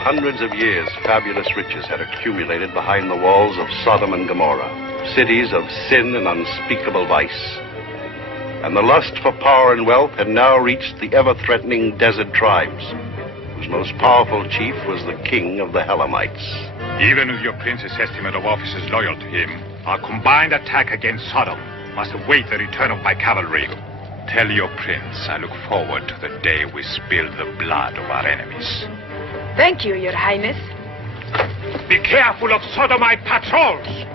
hundreds of years, fabulous riches had accumulated behind the walls of Sodom and Gomorra, cities of sin and unspeakable vice. And the lust for power and wealth had now reached the ever-threatening desert tribes, whose most powerful chief was the king of the Helamites. Even with your prince's estimate of officers loyal to him, our combined attack against Sodom must await the return of my cavalry. Tell your prince I look forward to the day we spill the blood of our enemies. Thank you, Your Highness. Be careful of Sodomite patrols!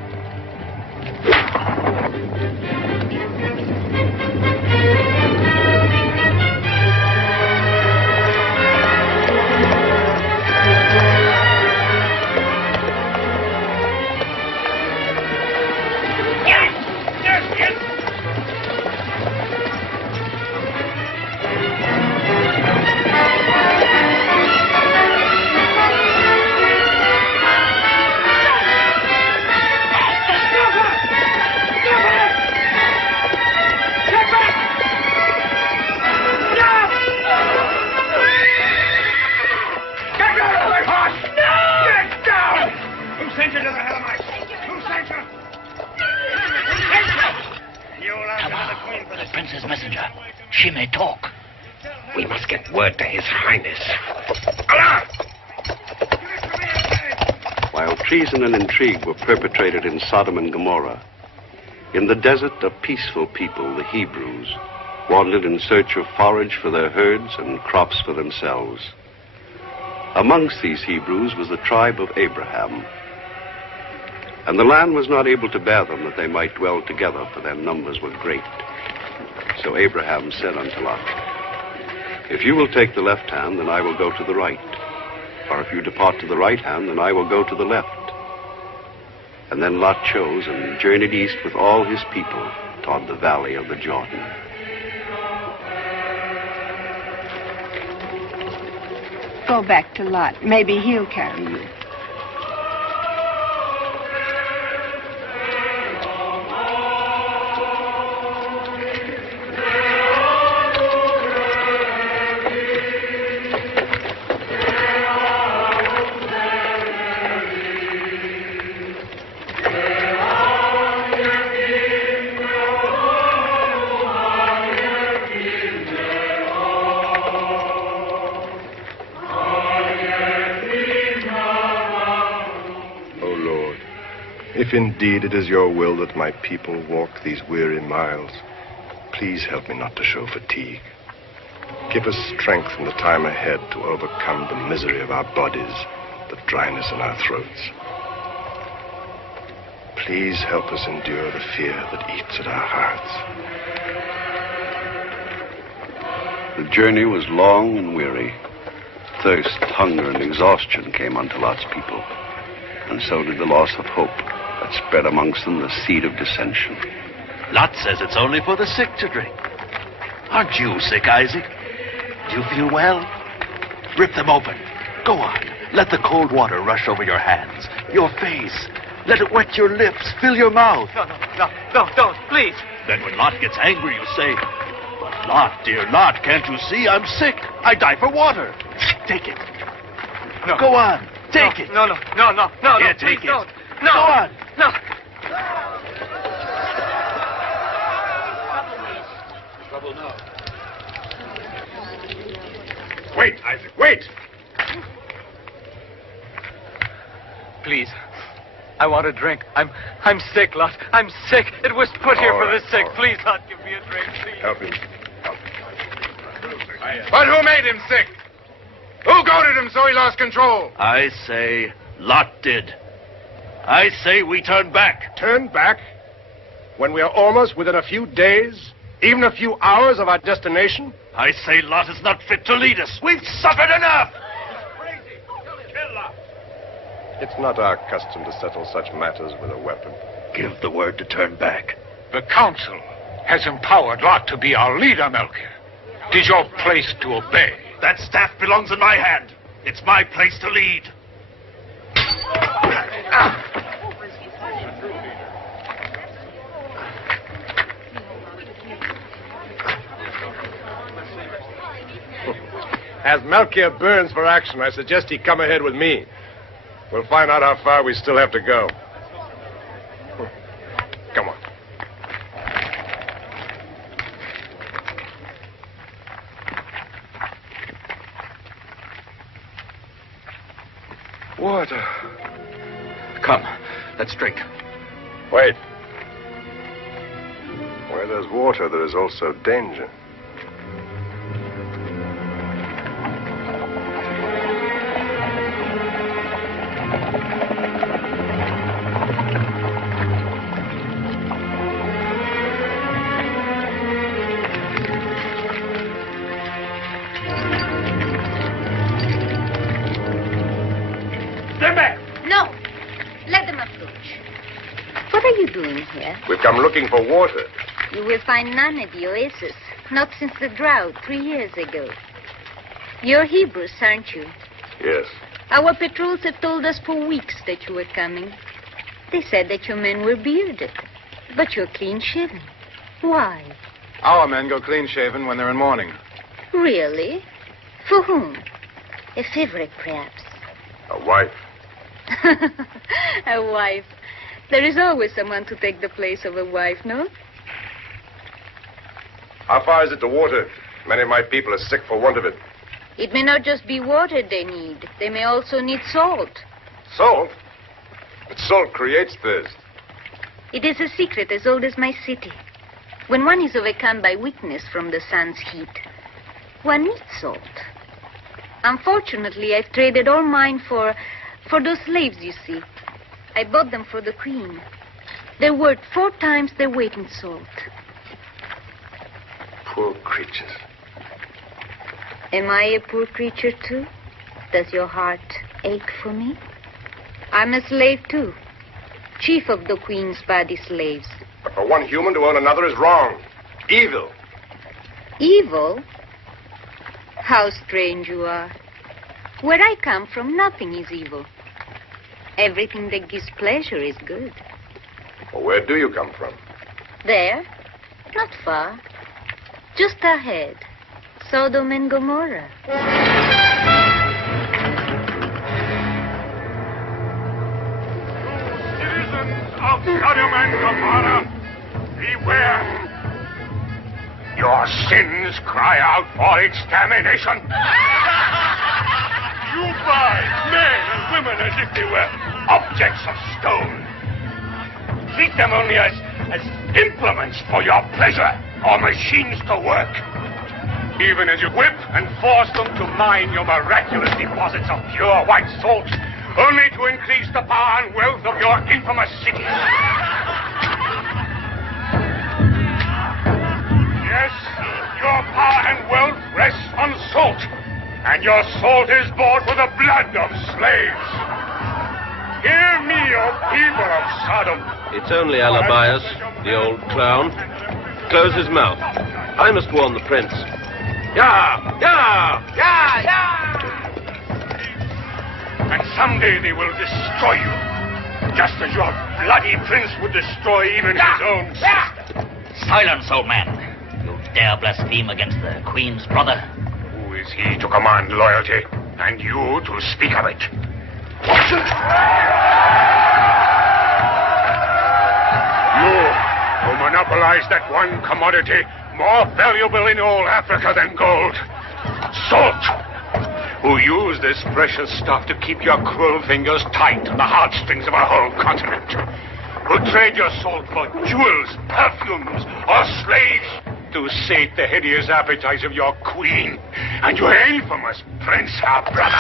She may talk. We must get word to His Highness. While treason and intrigue were perpetrated in Sodom and Gomorrah, in the desert, a peaceful people, the Hebrews, wandered in search of forage for their herds and crops for themselves. Amongst these Hebrews was the tribe of Abraham. And the land was not able to bear them that they might dwell together, for their numbers were great. So Abraham said unto Lot, if you will take the left hand, then I will go to the right. Or if you depart to the right hand, then I will go to the left. And then Lot chose and journeyed east with all his people toward the valley of the Jordan. Go back to Lot. Maybe he'll carry you. If indeed it is your will that my people walk these weary miles, please help me not to show fatigue. Give us strength in the time ahead to overcome the misery of our bodies, the dryness in our throats. Please help us endure the fear that eats at our hearts. The journey was long and weary. Thirst, hunger, and exhaustion came unto Lot's people, and so did the loss of hope that spread amongst them the seed of dissension. Lot says it's only for the sick to drink. Aren't you sick, Isaac? Do you feel well? Rip them open. Go on. Let the cold water rush over your hands, your face. Let it wet your lips, fill your mouth. No, don't, please. Then when Lot gets angry, you say, but Lot, dear Lot, can't you see I'm sick? I die for water. Take it. No. Go on. Take it. No. Here, take it. Don't. No. Go on. No. Trouble now. Wait, Isaac, wait! Please. I want a drink. I'm sick, Lot. I'm sick. It was put here for the sick. Please, Lot, give me a drink, please. Help him. But who made him sick? Who goaded him so he lost control? I say Lot did. I say we turn back. Turn back? When we are almost within a few days, even a few hours of our destination? I say Lot is not fit to lead us. We've suffered enough. It's not our custom to settle such matters with a weapon. Give the word to turn back. The council has empowered Lot to be our leader, Melchior. It is your place to obey. That staff belongs in my hand. It's my place to lead. As Melchior burns for action, I suggest he come ahead with me. We'll find out how far we still have to go. Come on. Water. Come, let's drink. Wait. Where there's water, there is also danger. No. Let them approach. What are you doing here? We've come looking for water. You will find none at the oasis. Not since the drought 3 years ago. You're Hebrews, aren't you? Yes. Our patrols have told us for weeks that you were coming. They said that your men were bearded. But you're clean-shaven. Why? Our men go clean-shaven when they're in mourning. Really? For whom? A favorite, perhaps. A wife. A wife. There is always someone to take the place of a wife, no? How far is it to water? Many of my people are sick for want of it. It may not just be water they need. They may also need salt. Salt? But salt creates thirst. It is a secret as old as my city. When one is overcome by weakness from the sun's heat, one needs salt. Unfortunately, I've traded all mine for those slaves, you see. I bought them for the queen. They're worth 4 times their weight in salt. Poor creatures. Am I a poor creature, too? Does your heart ache for me? I'm a slave, too. Chief of the queen's body slaves. But for one human to own another is wrong. Evil. Evil? How strange you are. Where I come from, nothing is evil. Everything that gives pleasure is good. Well, where do you come from? There? Not far. Just ahead. Sodom and Gomorrah. Citizens of Sodom and Gomorrah, beware. Your sins cry out for extermination. You buy men and women as if they were objects of stone. Treat them only as implements for your pleasure or machines to work. Even as you whip and force them to mine your miraculous deposits of pure white salt, only to increase the power and wealth of your infamous cities. Yes, your power and wealth rests on salt, and your salt is bought with the blood of slaves. Hear me, O people of Sodom. It's only Alabias, the old clown. Close his mouth. I must warn the prince. Yeah! Yeah! Yeah! Yeah! And someday they will destroy you, just as your bloody prince would destroy even his own sister. Silence, old man. You dare blaspheme against the queen's brother? Who is he to command loyalty, and you to speak of it? You, who monopolize that one commodity more valuable in all Africa than gold, salt, who use this precious stuff to keep your cruel fingers tight on the heartstrings of a whole continent, who trade your salt for jewels, perfumes, or slaves to sate the hideous appetites of your queen and your infamous prince, her brother.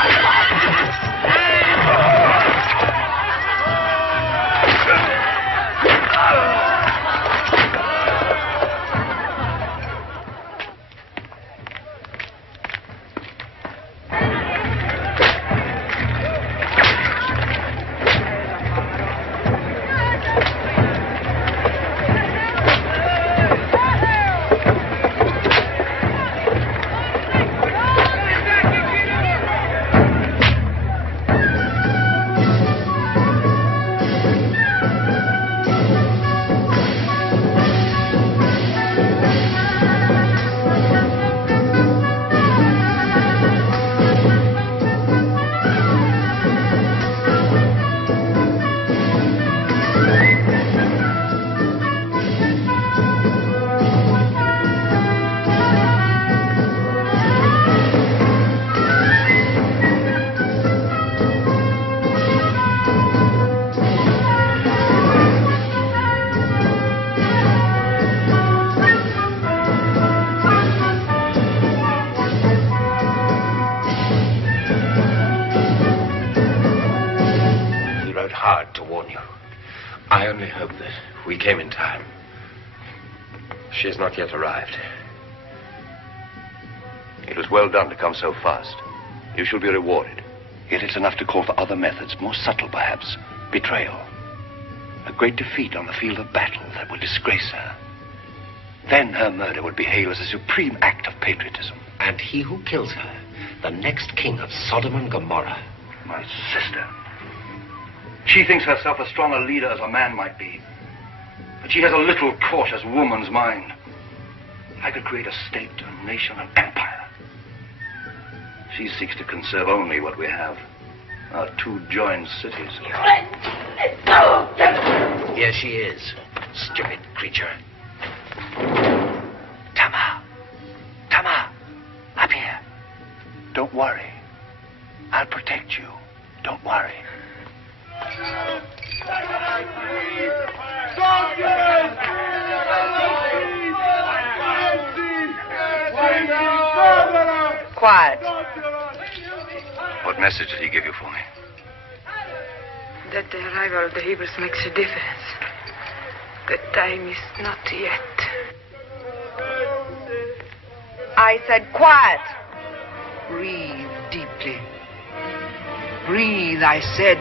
hard to warn you. I only hope that we came in time. She has not yet arrived. It was well done to come so fast. You shall be rewarded. Yet it's enough to call for other methods, more subtle perhaps. Betrayal. A great defeat on the field of battle that would disgrace her. Then her murder would be hailed as a supreme act of patriotism. And he who kills her, the next king of Sodom and Gomorrah. My sister. She thinks herself as strong a leader as a man might be. But she has a little cautious woman's mind. I could create a state, a nation, an empire. She seeks to conserve only what we have. Our two joined cities. Here she is, stupid creature. Tama. Tama. Up here. Don't worry. I'll protect you. Don't worry. Quiet. What message did he give you for me? That the arrival of the Hebrews makes a difference. The time is not yet. I said quiet. Breathe deeply. Breathe, I said.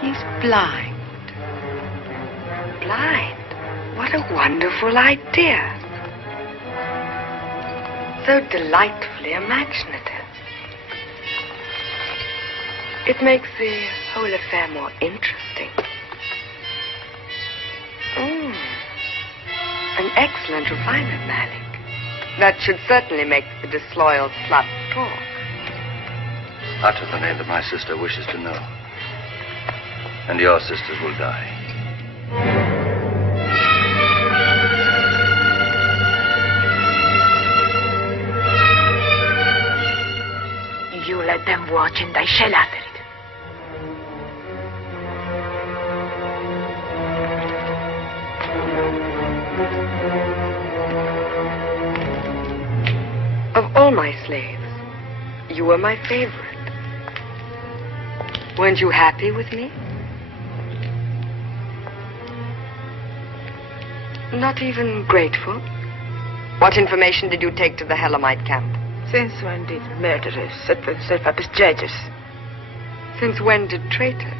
He's blind. Blind? What a wonderful idea. So delightfully imaginative. It makes the whole affair more interesting. An excellent refinement, Malik. That should certainly make the disloyal slut talk. Utter the name that my sister wishes to know. And your sisters will die. You let them watch and I shall utter it. Of all my slaves, you were my favorite. Weren't you happy with me? Not even grateful? What information did you take to the Helamite camp? Since when did murderers set themselves up as judges? Since when did traitors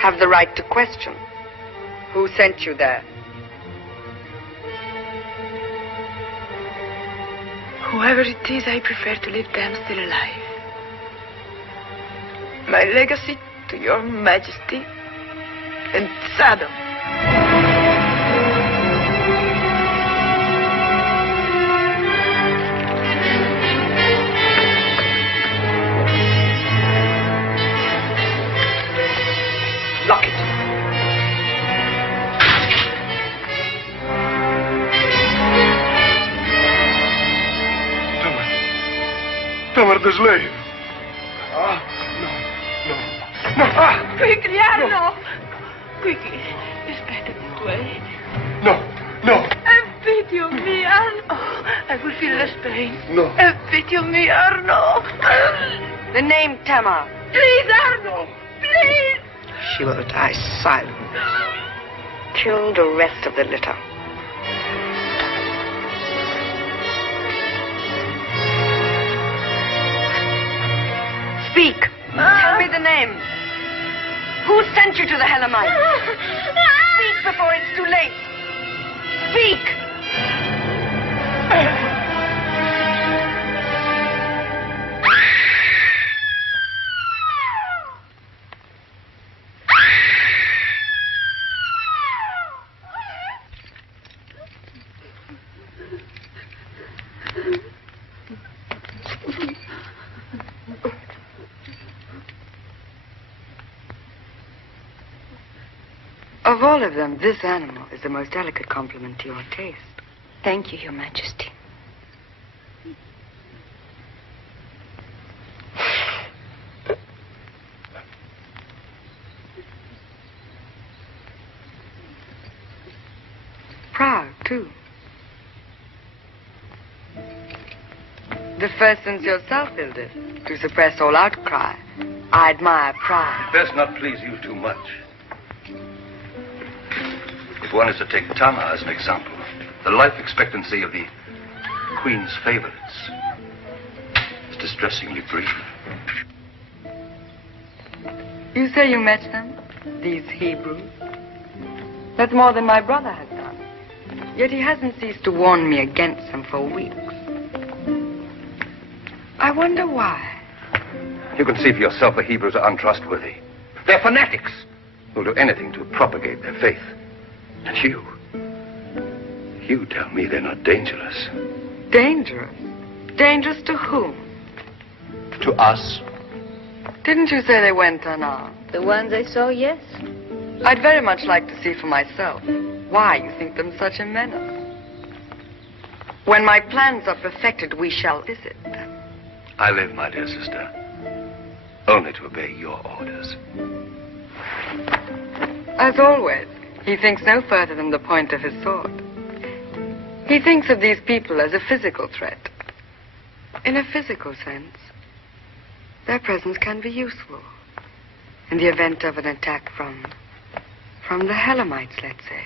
have the right to question? Who sent you there? Whoever it is, I prefer to leave them still alive. My legacy to your majesty and Sodom. Lock it. Tamar the slave. No. Quickly, Arno! Quickly, it's better this way. No. Have pity on me, Arno. I will feel less pain. No. Have pity on me, Arno. The name Tamar. Please, Arno. Please. She will die silent. Kill the rest of the litter. Speak. Tell me the name. Who sent you to the Helamites? Speak before it's too late. Speak. Of all of them, this animal is the most delicate compliment to your taste. Thank you, Your Majesty. Proud, too. The first since yourself, Hilda, to suppress all outcry. I admire pride. Best not please you too much. If one is to take Tama as an example, the life expectancy of the Queen's favorites is distressingly brief. You say you met them, these Hebrews? That's more than my brother has done. Yet he hasn't ceased to warn me against them for weeks. I wonder why. You can see for yourself the Hebrews are untrustworthy. They're fanatics who'll do anything to propagate their faith. And you tell me they're not dangerous. Dangerous? Dangerous to whom? To us. Didn't you say they went unarmed? The ones I saw, yes. I'd very much like to see for myself why you think them such a menace. When my plans are perfected, we shall visit them. I live, my dear sister, only to obey your orders. As always, he thinks no further than the point of his sword. He thinks of these people as a physical threat. In a physical sense, their presence can be useful in the event of an attack from the Helamites, let's say.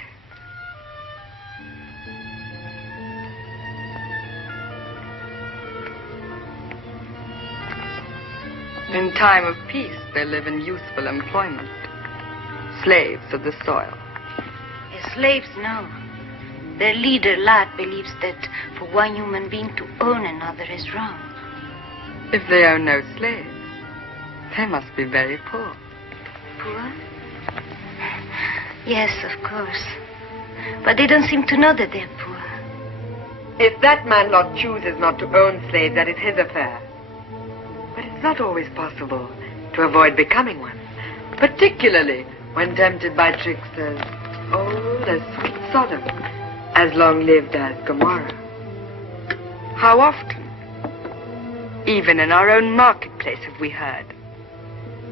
In time of peace, they live in useful employment. Slaves of the soil. Slaves, no. Their leader, Lot, believes that for one human being to own another is wrong. If they own no slaves, they must be very poor. Poor? Yes, of course. But they don't seem to know that they're poor. If that man Lot chooses not to own slaves, that is his affair. But it's not always possible to avoid becoming one, particularly when tempted by tricksters old as sweet Sodom, as long-lived as Gomorra. How often, even in our own marketplace, have we heard,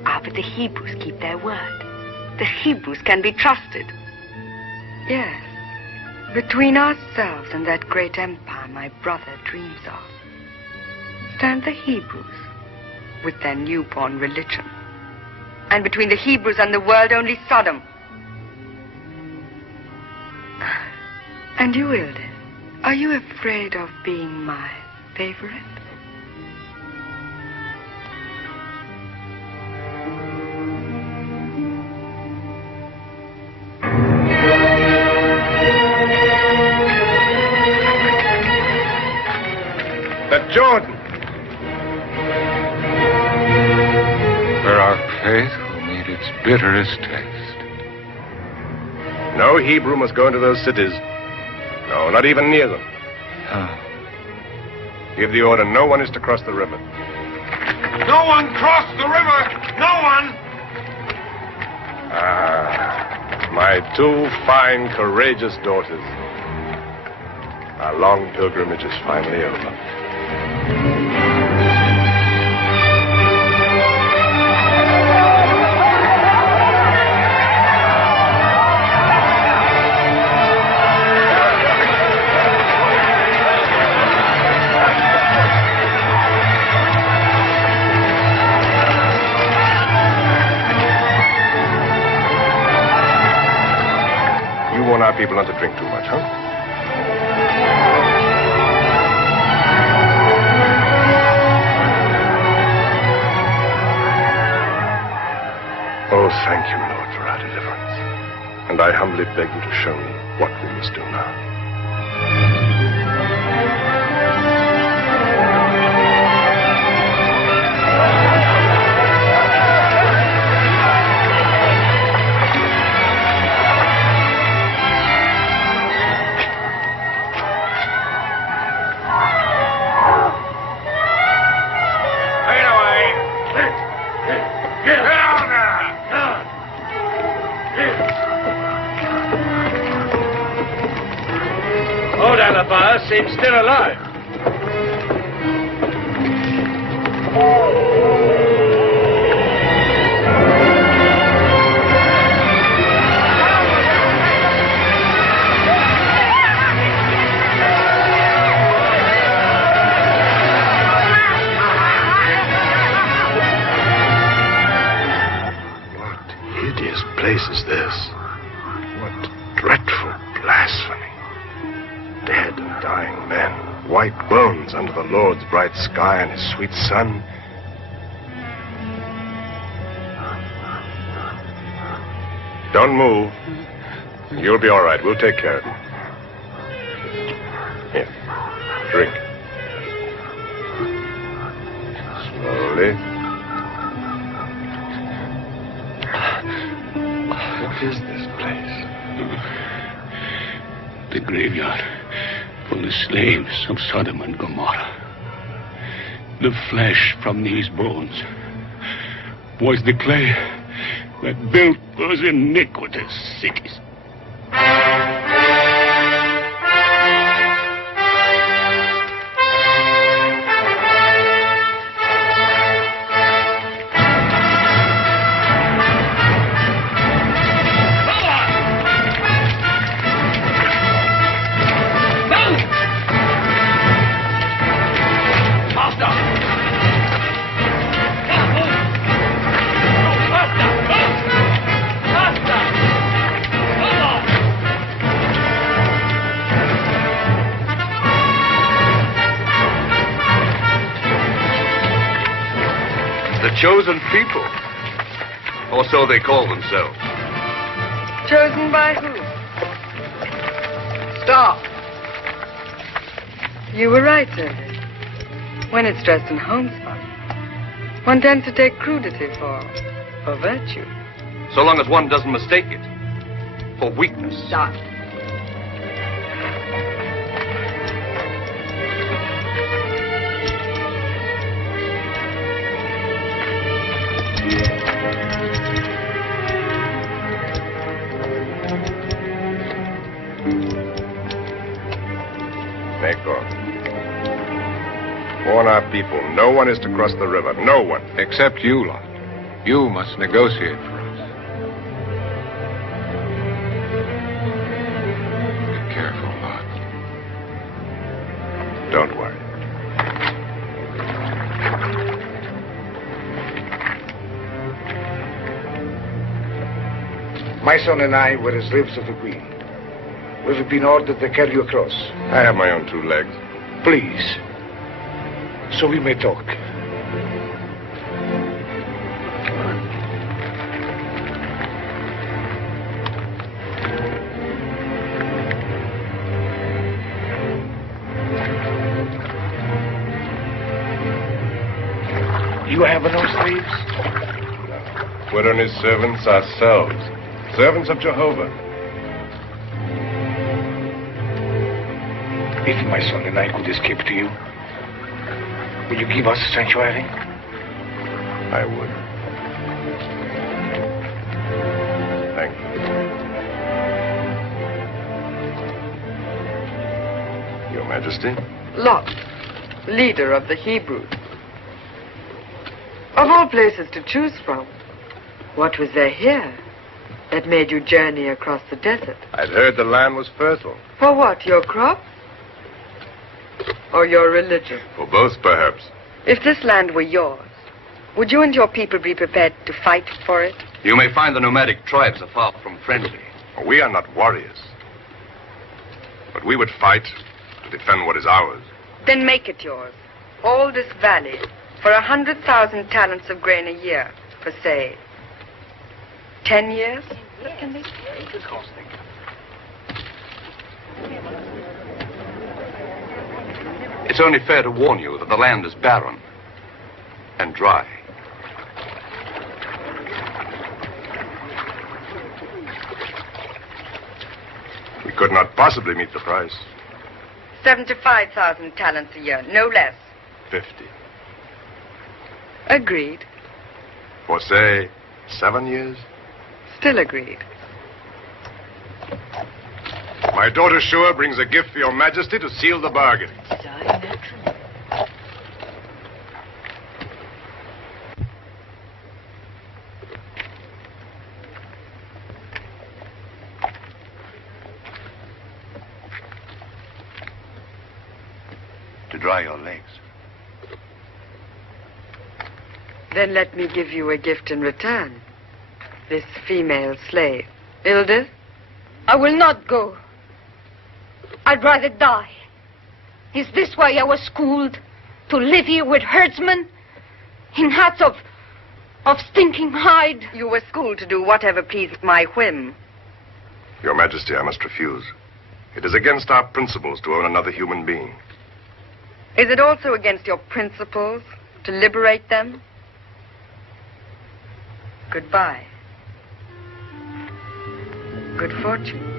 but the Hebrews keep their word. The Hebrews can be trusted. Yes, between ourselves and that great empire my brother dreams of, stand the Hebrews with their newborn religion. And between the Hebrews and the world, only Sodom. And you, Hilda, are you afraid of being my favorite? The Jordan. Where our faith will meet its bitterest taste. No Hebrew must go into those cities. No, not even near them. Give the order, no one is to cross the river. No one cross the river! No one! My two fine, courageous daughters. Our long pilgrimage is finally over. Our people not to drink too much, huh? Oh, thank you, Lord, for our deliverance. And I humbly beg you to show me what we must do now. Seems still alive. thrones under the Lord's bright sky and his sweet sun. Don't move. You'll be all right. We'll take care of you. Here, drink. Slowly. What is this place? The graveyard for the slaves of Sodom and Gomorrah. The flesh from these bones was the clay that built those iniquitous cities. Chosen people. Or so they call themselves. Chosen by who? Stop. You were right, Ernest. When it's dressed in homespun, one tends to take crudity for virtue. So long as one doesn't mistake it for weakness. Stop. Warn our people. No one is to cross the river. No one. Except you lot. You must negotiate for us. Be careful, Lot. Don't worry. My son and I were the slaves of the Queen. We've been ordered to carry you across. I have my own 2 legs. Please. So we may talk. You have no slaves? No. We're only servants ourselves. Servants of Jehovah. If my son and I could escape to you, will you give us sanctuary? I would. Thank you. Your Majesty? Lot, leader of the Hebrews. Of all places to choose from, what was there here that made you journey across the desert? I'd heard the land was fertile. For what, your crop? Or your religion? For both, perhaps. If this land were yours, would you and your people be prepared to fight for it? You may find the nomadic tribes are far from friendly. We are not warriors. But we would fight to defend what is ours. Then make it yours. All this valley for 100,000 talents of grain a year for, say, 10 years? What can they It's only fair to warn you that the land is barren and dry. We could not possibly meet the price. 75,000 talents a year, no less. 50. Agreed. For, say, 7 years? Still agreed. My daughter Shua brings a gift for your Majesty to seal the bargain. To dry your legs. Then let me give you a gift in return. This female slave. Ilda? I will not go. I'd rather die. Is this why I was schooled? To live here with herdsmen? In hats of stinking hide? You were schooled to do whatever pleased my whim. Your Majesty, I must refuse. It is against our principles to own another human being. Is it also against your principles to liberate them? Goodbye. Good fortune.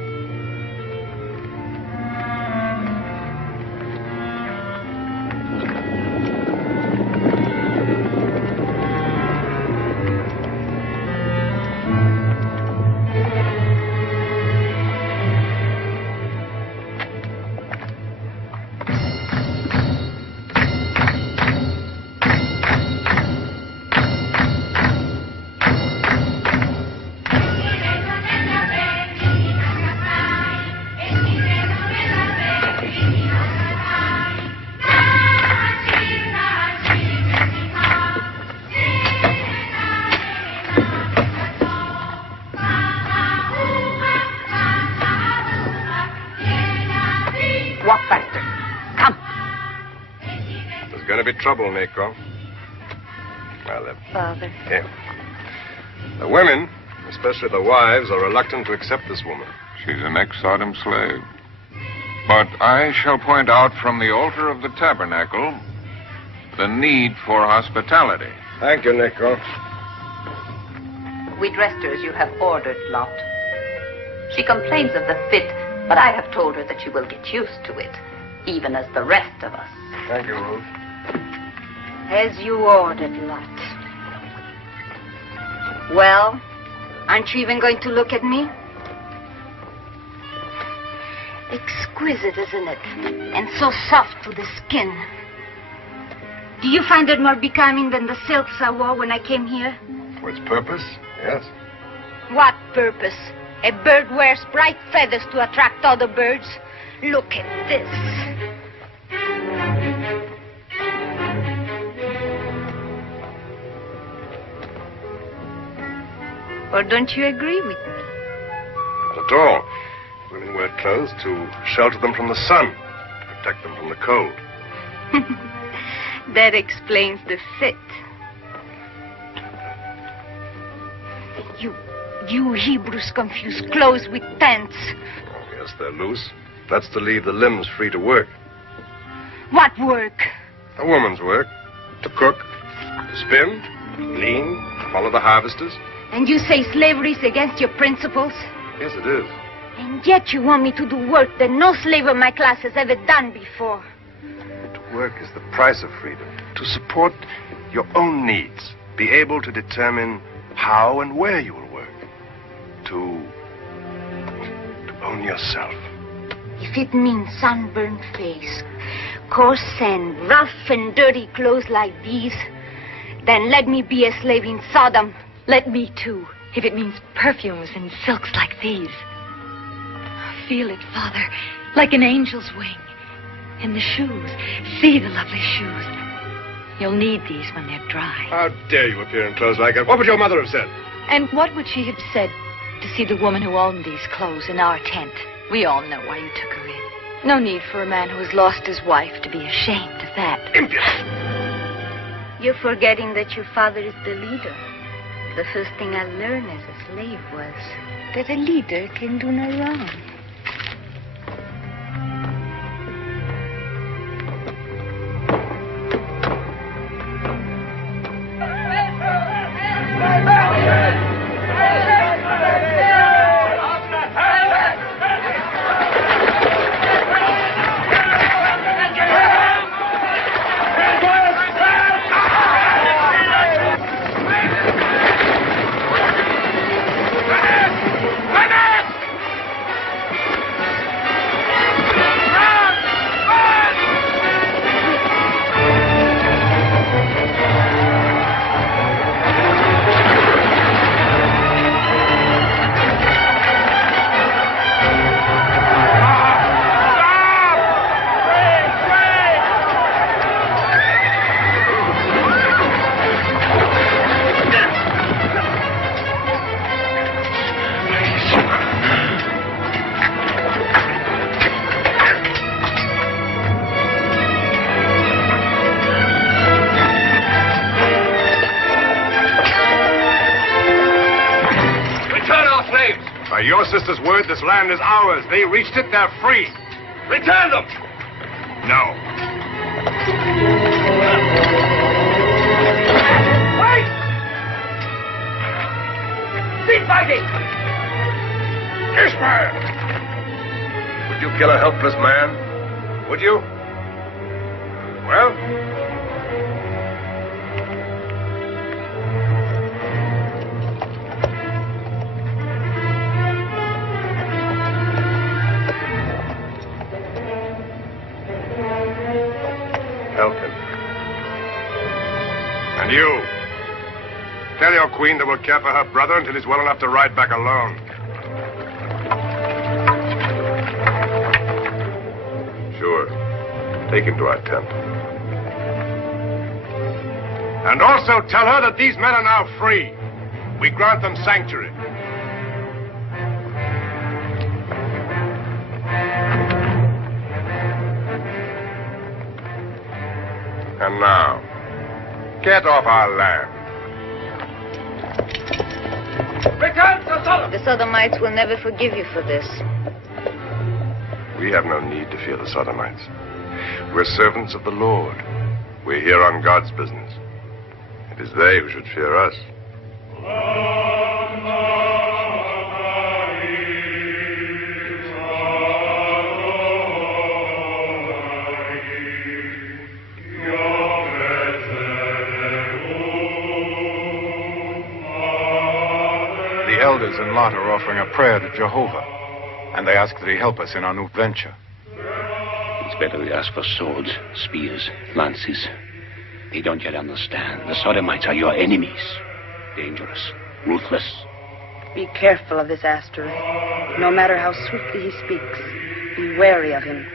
Trouble, Nico. Well, Father. Here. The women, especially the wives, are reluctant to accept this woman. She's an ex-Sodom slave. But I shall point out from the altar of the tabernacle the need for hospitality. Thank you, Nico. We dressed her as you have ordered, Lot. She complains of the fit, but I have told her that she will get used to it, even as the rest of us. Thank you, Ruth. As you ordered, Lot. Well, aren't you even going to look at me? Exquisite, isn't it? And so soft to the skin. Do you find it more becoming than the silks I wore when I came here? For its purpose, yes. What purpose? A bird wears bright feathers to attract other birds. Look at this. Or don't you agree with me? Not at all. Women wear clothes to shelter them from the sun, to protect them from the cold. That explains the fit. You Hebrews confuse clothes with tents. Oh, yes, they're loose. That's to leave the limbs free to work. What work? A woman's work. To cook, to spin, glean, follow the harvesters. And you say slavery is against your principles? Yes, it is. And yet you want me to do work that no slave of my class has ever done before. To work is the price of freedom. To support your own needs. Be able to determine how and where you will work. To own yourself. If it means sunburned face, coarse and rough and dirty clothes like these, then let me be a slave in Sodom. Let me, too, if it means perfumes and silks like these. Feel it, Father, like an angel's wing. And the shoes. See the lovely shoes. You'll need these when they're dry. How dare you appear in clothes like that? What would your mother have said? And what would she have said to see the woman who owned these clothes in our tent? We all know why you took her in. No need for a man who has lost his wife to be ashamed of that. Impudent! You're forgetting that your father is the leader. The first thing I learned as a slave was that a leader can do no wrong. sister's word, this land is ours. They reached it, they're free. Return them! No. Wait! Cease fighting! Ishmael! Would you kill a helpless man? Would you? Well? Help him. And you. Tell your queen that we'll care for her brother until he's well enough to ride back alone. Sure. Take him to our tent. And also tell her that these men are now free. We grant them sanctuary. And now, get off our land. Return to Sodom! The Sodomites will never forgive you for this. We have no need to fear the Sodomites. We're servants of the Lord. We're here on God's business. It is they who should fear us. The elders and Lot are offering a prayer to Jehovah, and they ask that he help us in our new venture. It's better we ask for swords, spears, lances. They don't yet understand. The Sodomites are your enemies. Dangerous, ruthless. Be careful of this asteroid. No matter how swiftly he speaks, be wary of him.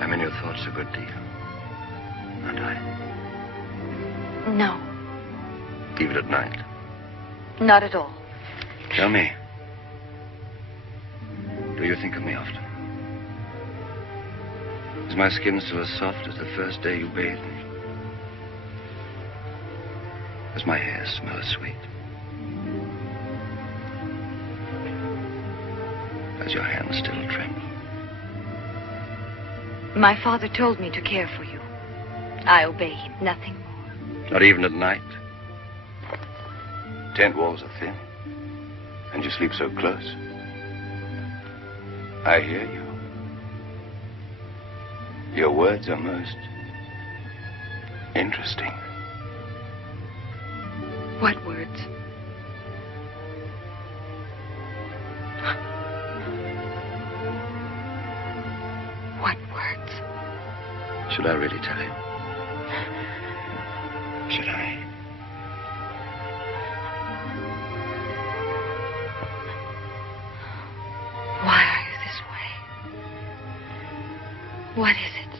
I'm in your thoughts a good deal, aren't I? No, Even at night. not at all. Tell me, do you think of me often? Is my skin still as soft as the first day you bathed me? Does my hair smell as sweet? Does your hand still tremble? My father told me to care for you. I obey him, nothing more. Not even at night. Tent walls are thin, and you sleep so close. I hear you. Your words are most interesting. What words? What words? Should I really tell him? Should I? Why are you this way? What is it?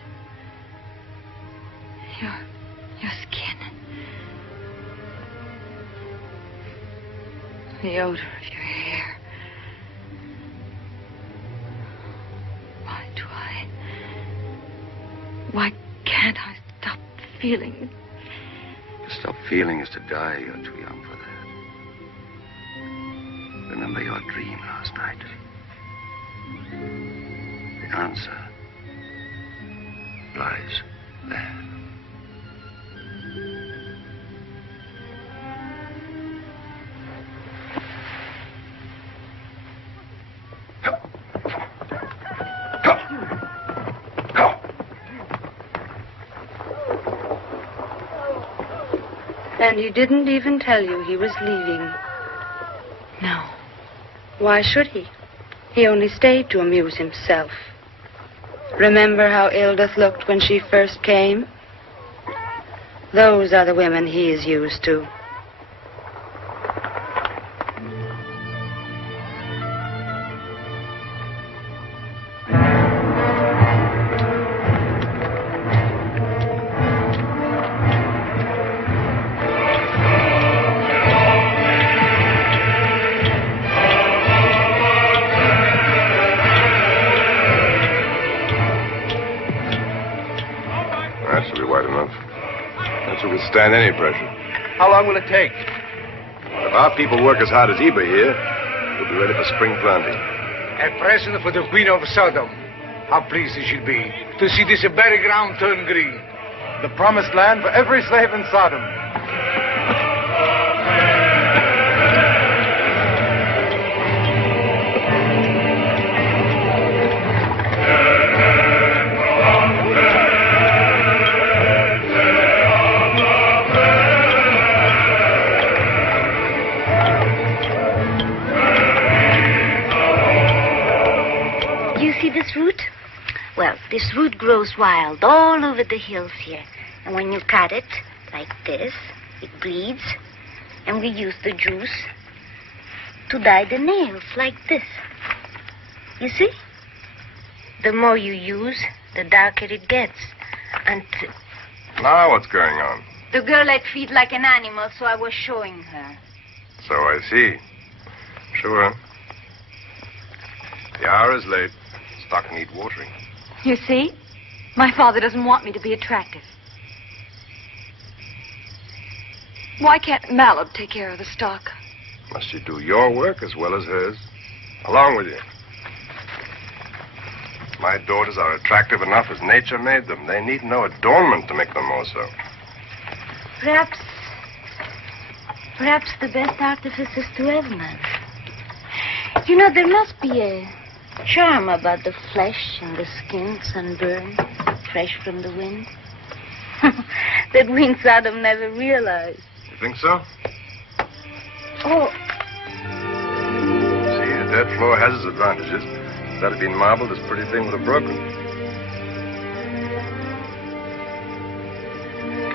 Your skin. The odor of your hair. Why can't I stop feeling? To stop feeling is to die. You're too young for that. Remember your dream last night. The answer lies there. And he didn't even tell you he was leaving. No. Why should he? He only stayed to amuse himself. Remember how Eldith looked when she first came? Those are the women he is used to. That should be wide enough. That should withstand any pressure. How long will it take? If our people work as hard as Eber here, we'll be ready for spring planting. A present for the Queen of Sodom. How pleased she should be to see this very ground turn green. The promised land for every slave in Sodom. This root? Well, this root grows wild all over the hills here. And when you cut it, like this, it bleeds. And we use the juice to dye the nails, like this. You see? The more you use, the darker it gets. Until... Now what's going on? The girl had feet like an animal, so I was showing her. So I see. Sure. The hour is late. Stock need watering. You see? My father doesn't want me to be attractive. Why can't Malab take care of the stock? Must you do your work as well as hers? Along with you. My daughters are attractive enough as nature made them. They need no adornment to make them more so. Perhaps the best artifice is to have none. You know, there must be a charm about the flesh and the skin sunburned, fresh from the wind. That we in Sodom never realized. You think so? Oh. See, the dead floor has its advantages. If that had been marble, this pretty thing would have broken.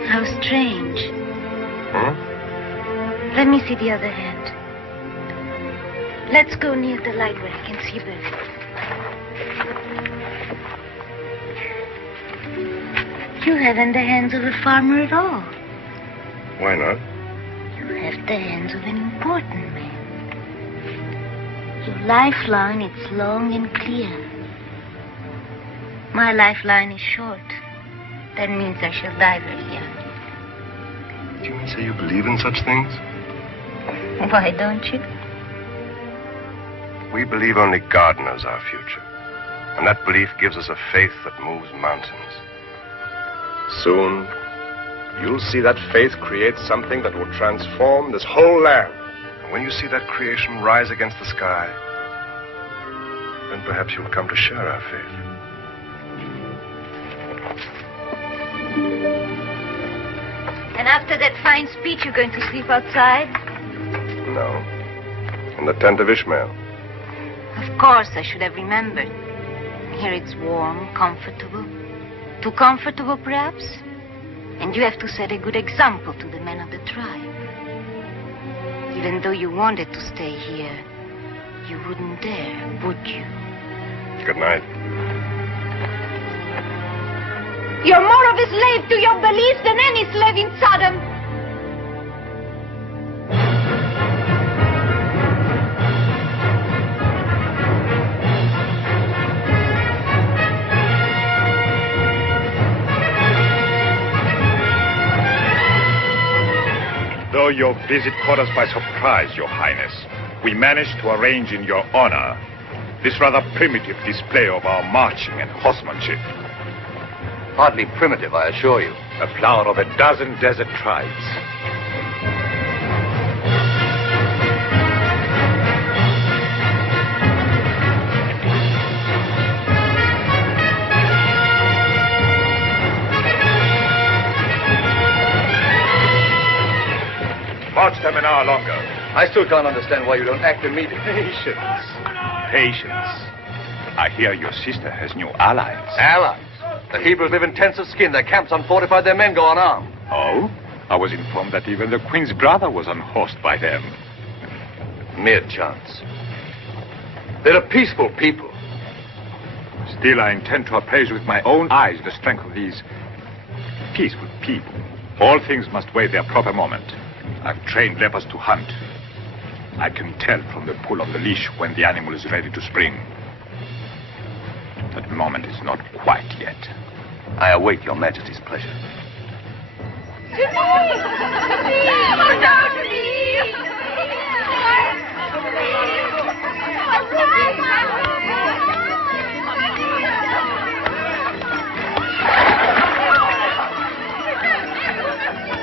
How strange. Huh? Let me see the other hand. Let's go near the light where I can see better. You haven't the hands of a farmer at all. Why not? You have the hands of an important man. Your lifeline, it's long and clear. My lifeline is short. That means I shall die very young. Do you mean say you believe in such things? Why don't you? We believe only God knows our future. And that belief gives us a faith that moves mountains. Soon, you'll see that faith create something that will transform this whole land. And when you see that creation rise against the sky, then perhaps you'll come to share our faith. And after that fine speech, you're going to sleep outside? No. In the tent of Ishmael. Of course, I should have remembered. Here it's warm, comfortable. Too comfortable, perhaps? And you have to set a good example to the men of the tribe. Even though you wanted to stay here, you wouldn't dare, would you? Good night. You're more of a slave to your beliefs than any slave in Sodom. Though your visit caught us by surprise, Your Highness, we managed to arrange in your honor this rather primitive display of our marching and horsemanship. Hardly primitive, I assure you. A flower of a dozen desert tribes. March them an hour longer. I still can't understand why you don't act immediately. Patience. Patience. I hear your sister has new allies. Allies? The Hebrews live in tents of skin. Their camps unfortified. Their men go unarmed. Oh? I was informed that even the queen's brother was unhorsed by them. Mere chance. They're a peaceful people. Still, I intend to appraise with my own eyes the strength of these peaceful people. All things must wait their proper moment. I've trained lepers to hunt. I can tell from the pull of the leash when the animal is ready to spring. That moment is not quite yet. I await your Majesty's pleasure.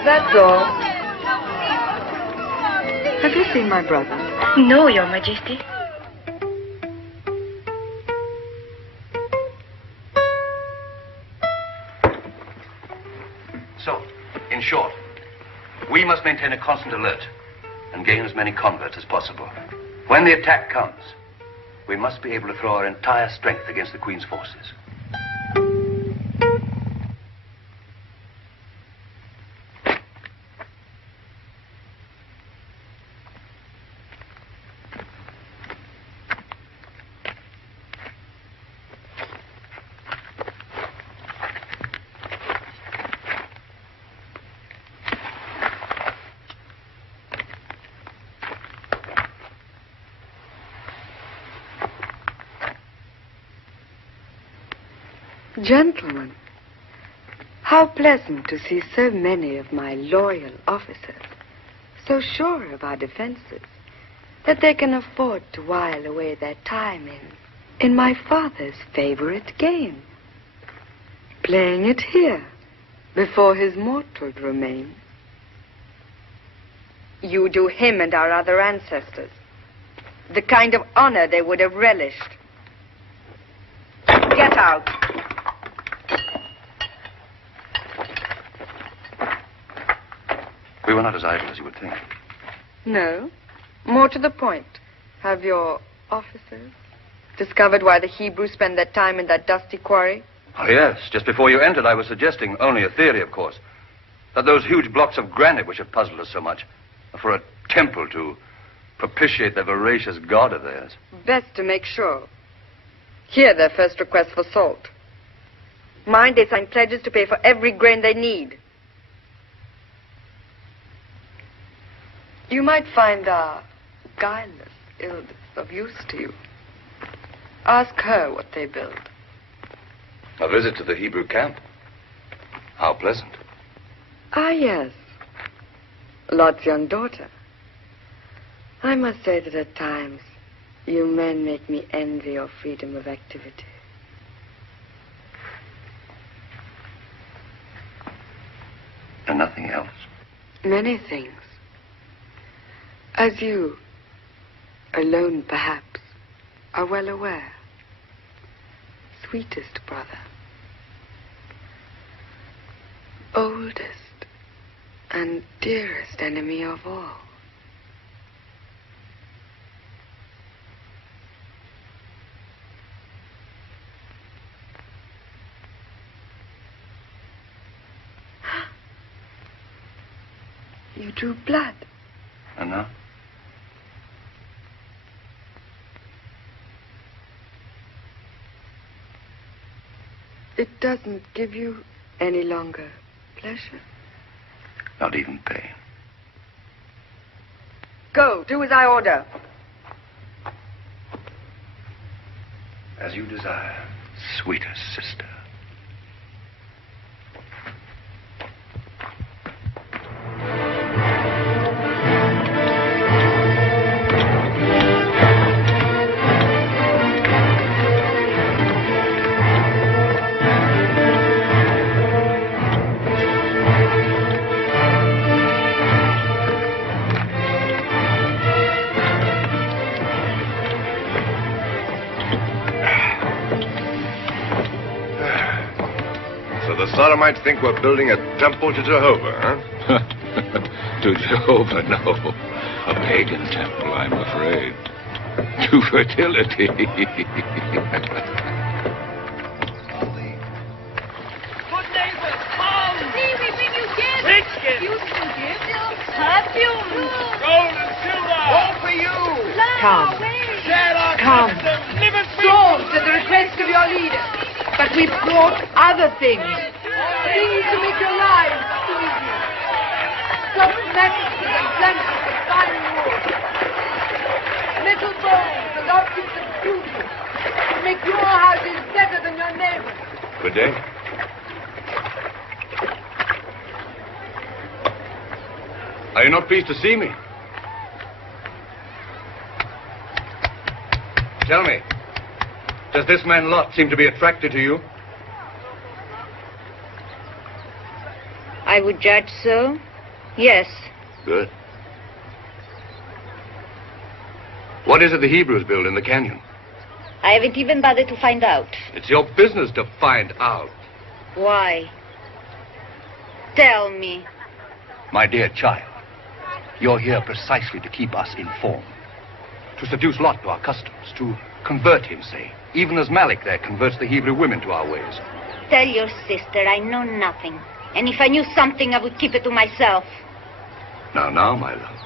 That's all. Have you seen my brother? No, Your Majesty. So, in short, we must maintain a constant alert and gain as many converts as possible. When the attack comes, we must be able to throw our entire strength against the Queen's forces. Gentlemen, how pleasant to see so many of my loyal officers so sure of our defenses that they can afford to while away their time in my father's favorite game, playing it here before his mortal remains. You do him and our other ancestors the kind of honor they would have relished. Get out. We were not as idle as you would think. No. More to the point, have your officers discovered why the Hebrews spend their time in that dusty quarry? Oh, yes. Just before you entered, I was suggesting, only a theory, of course, that those huge blocks of granite which have puzzled us so much are for a temple to propitiate the voracious god of theirs. Best to make sure. Here, their first request for salt. Mind, they sign pledges to pay for every grain they need. You might find our guileless Ildes of use to you. Ask her what they build. A visit to the Hebrew camp? How pleasant. Ah, yes. Lot's young daughter. I must say that at times, you men make me envy your freedom of activity. And nothing else? Many things. As you, alone perhaps, are well aware. Sweetest brother. Oldest and dearest enemy of all. You drew blood. And now? It doesn't give you any longer pleasure. Not even pain. Go, do as I order. As you desire, sweetest sister. Sodomites think we're building a temple to Jehovah, huh? To Jehovah, no. A pagan temple, I'm afraid. To fertility. Come. Come. Storms at the request of your leader. But we've brought other things. Things to make your lives easier. Soft mattresses and blankets of fine wood. Metal bowls and objects of beauty. To make your houses better than your neighbors. Good day. Are you not pleased to see me? Tell me, does this man Lot seem to be attracted to you? I would judge so. Yes. Good. What is it the Hebrews build in the canyon? I haven't even bothered to find out. It's your business to find out. Why? Tell me. My dear child, you're here precisely to keep us informed. To seduce Lot to our customs, to convert him, say, even as Malik there converts the Hebrew women to our ways. Tell your sister I know nothing. And if I knew something, I would keep it to myself. Now, my love.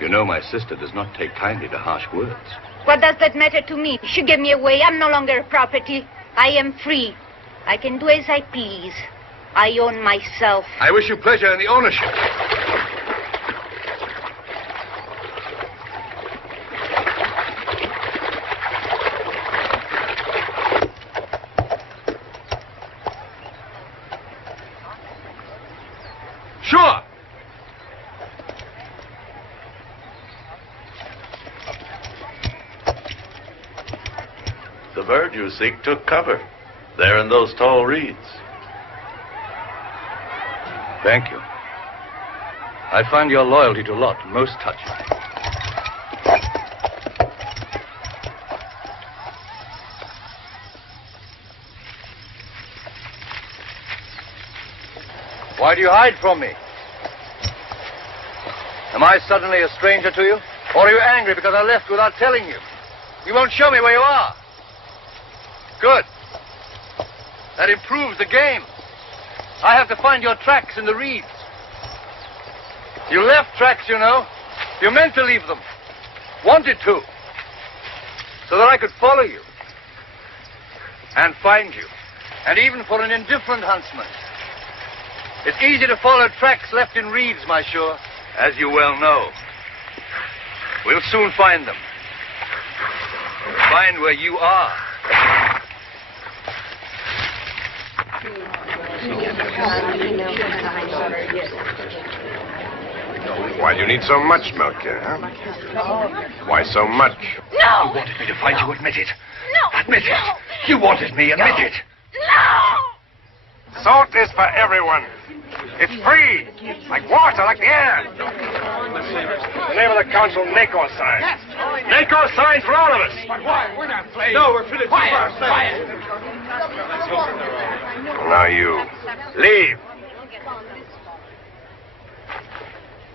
You know my sister does not take kindly to harsh words. What does that matter to me? She gave me away. I'm no longer a property. I am free. I can do as I please. I own myself. I wish you pleasure in the ownership. Sure. The bird you seek took cover. There in those tall reeds. Thank you. I find your loyalty to Lot most touching. Why do you hide from me? Am I suddenly a stranger to you? Or are you angry because I left without telling you? You won't show me where you are. Good. That improves the game. I have to find your tracks in the reeds. You left tracks, you know. You meant to leave them. Wanted to. So that I could follow you. And find you. And even for an indifferent huntsman. It's easy to follow tracks left in reeds, my shore, as you well know. We'll soon find them. Find where you are. Why do you need so much milk here, huh? Why so much? No! You wanted me to find you, admit it. No! Admit it. You wanted me, admit it. No! Salt is for everyone. It's free, like water, like the air. The name of the council, NACO sign. NACO signs for all of us. But why? We're not slaves. No, we're Phillips. Quiet. Now you. Leave.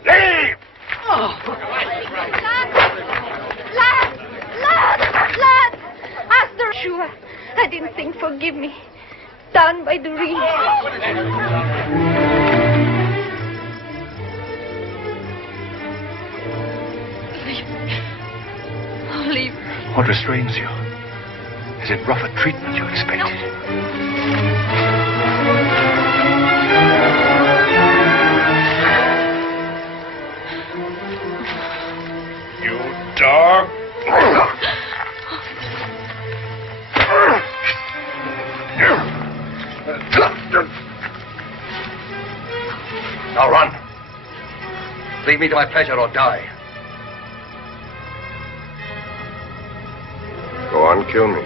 Leave! Oh. Lad! After sure. I didn't think, forgive me. Down by the reeds. Leave. What restrains you? Is it rougher treatment you expected? You dog! Now run. Leave me to my pleasure or die. Go on, kill me.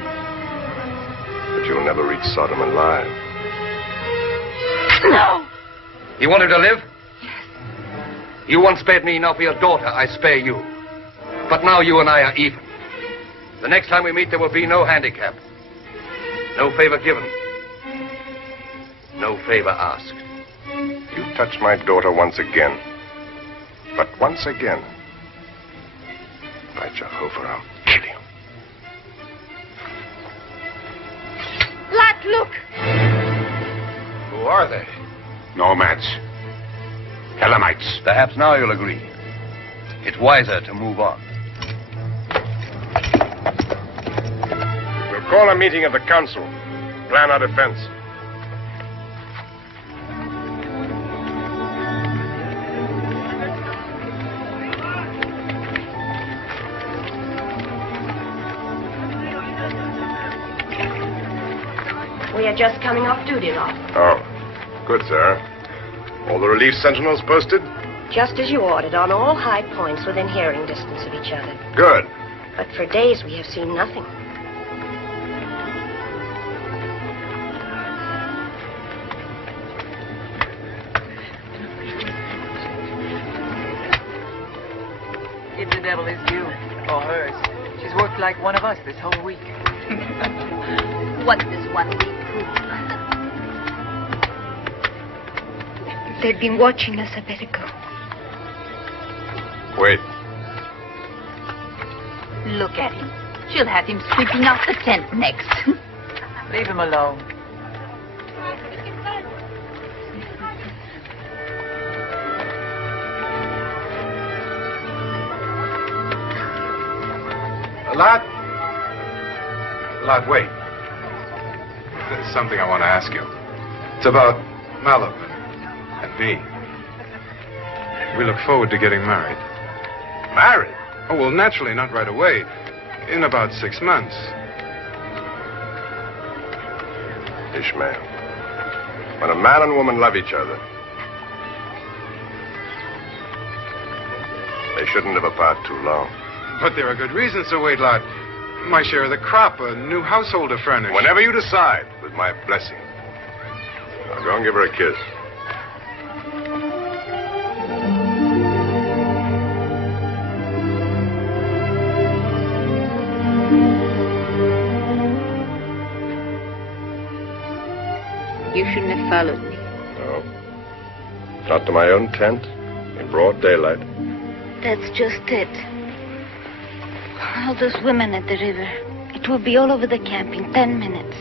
But you'll never reach Sodom alive. No! You want him to live? Yes. You once spared me, now for your daughter, I spare you. But now you and I are even. The next time we meet, there will be no handicap. No favor given. No favor asked. You touch my daughter once again. But once again. By Jehovah, I'll Lot, look. Who are they? Nomads. Elamites. Perhaps now you'll agree. It's wiser to move on. We'll call a meeting of the council. Plan our defense. We are just coming off duty, Lot. Oh, good, sir. All the relief sentinels posted? Just as you ordered, on all high points within hearing distance of each other. Good. But for days we have seen nothing. If the devil is you, or hers, she's worked like one of us this whole week. What does 1 week prove? They've been watching us. I better go. Wait. Look at him. She'll have him sweeping out the tent next. Leave him alone. Lot, wait. There's something I want to ask you. It's about Malum and me. We look forward to getting married. Married? Oh, well, naturally, not right away. In about 6 months. Ishmael, when a man and woman love each other, they shouldn't live apart too long. But there are good reasons to wait, Lot. My share of the crop, a new household to furnish. Whenever you decide, with my blessing. Now go and give her a kiss. You shouldn't have followed me. No. Not to my own tent, in broad daylight. That's just it. All those women at the river. It will be all over the camp in 10 minutes.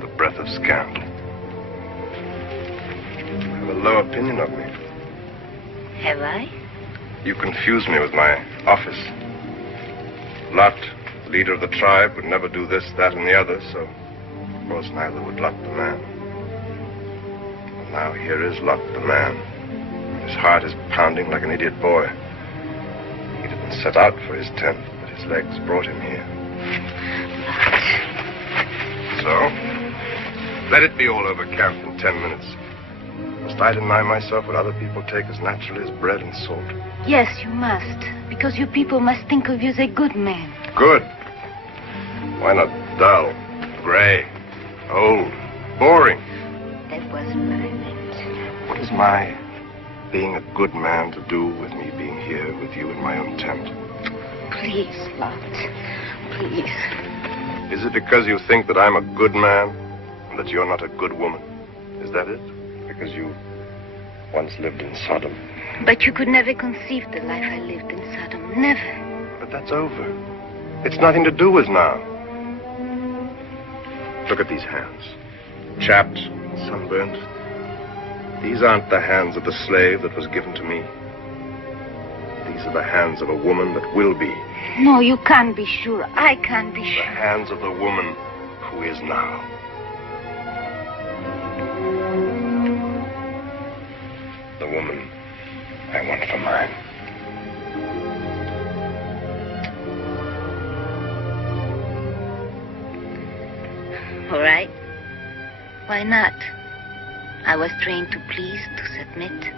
The breath of scandal. You have a low opinion of me. Have I? You confuse me with my office. Lot, leader of the tribe, would never do this, that, and the other, so of course neither would Lot the man. And now here is Lot the man. His heart is pounding like an idiot boy. He didn't set out for his tent. His legs brought him here. So, let it be all over camp in 10 minutes. Must I deny myself what other people take as naturally as bread and salt? Yes, you must. Because you people must think of you as a good man. Good. Why not dull, gray, old, boring? That wasn't what I meant. What is my being a good man to do with me being here with you in my own tent? Please, Lot. Please. Is it because you think that I'm a good man and that you're not a good woman? Is that it? Because you once lived in Sodom? But you could never conceive the life I lived in Sodom. Never. But that's over. It's nothing to do with now. Look at these hands. Chapped, sunburned. These aren't the hands of the slave that was given to me. These are the hands of a woman that will be. No, you can't be sure. I can't be sure. The hands of the woman who is now. The woman I want for mine. All right. Why not? I was trained to please, to submit.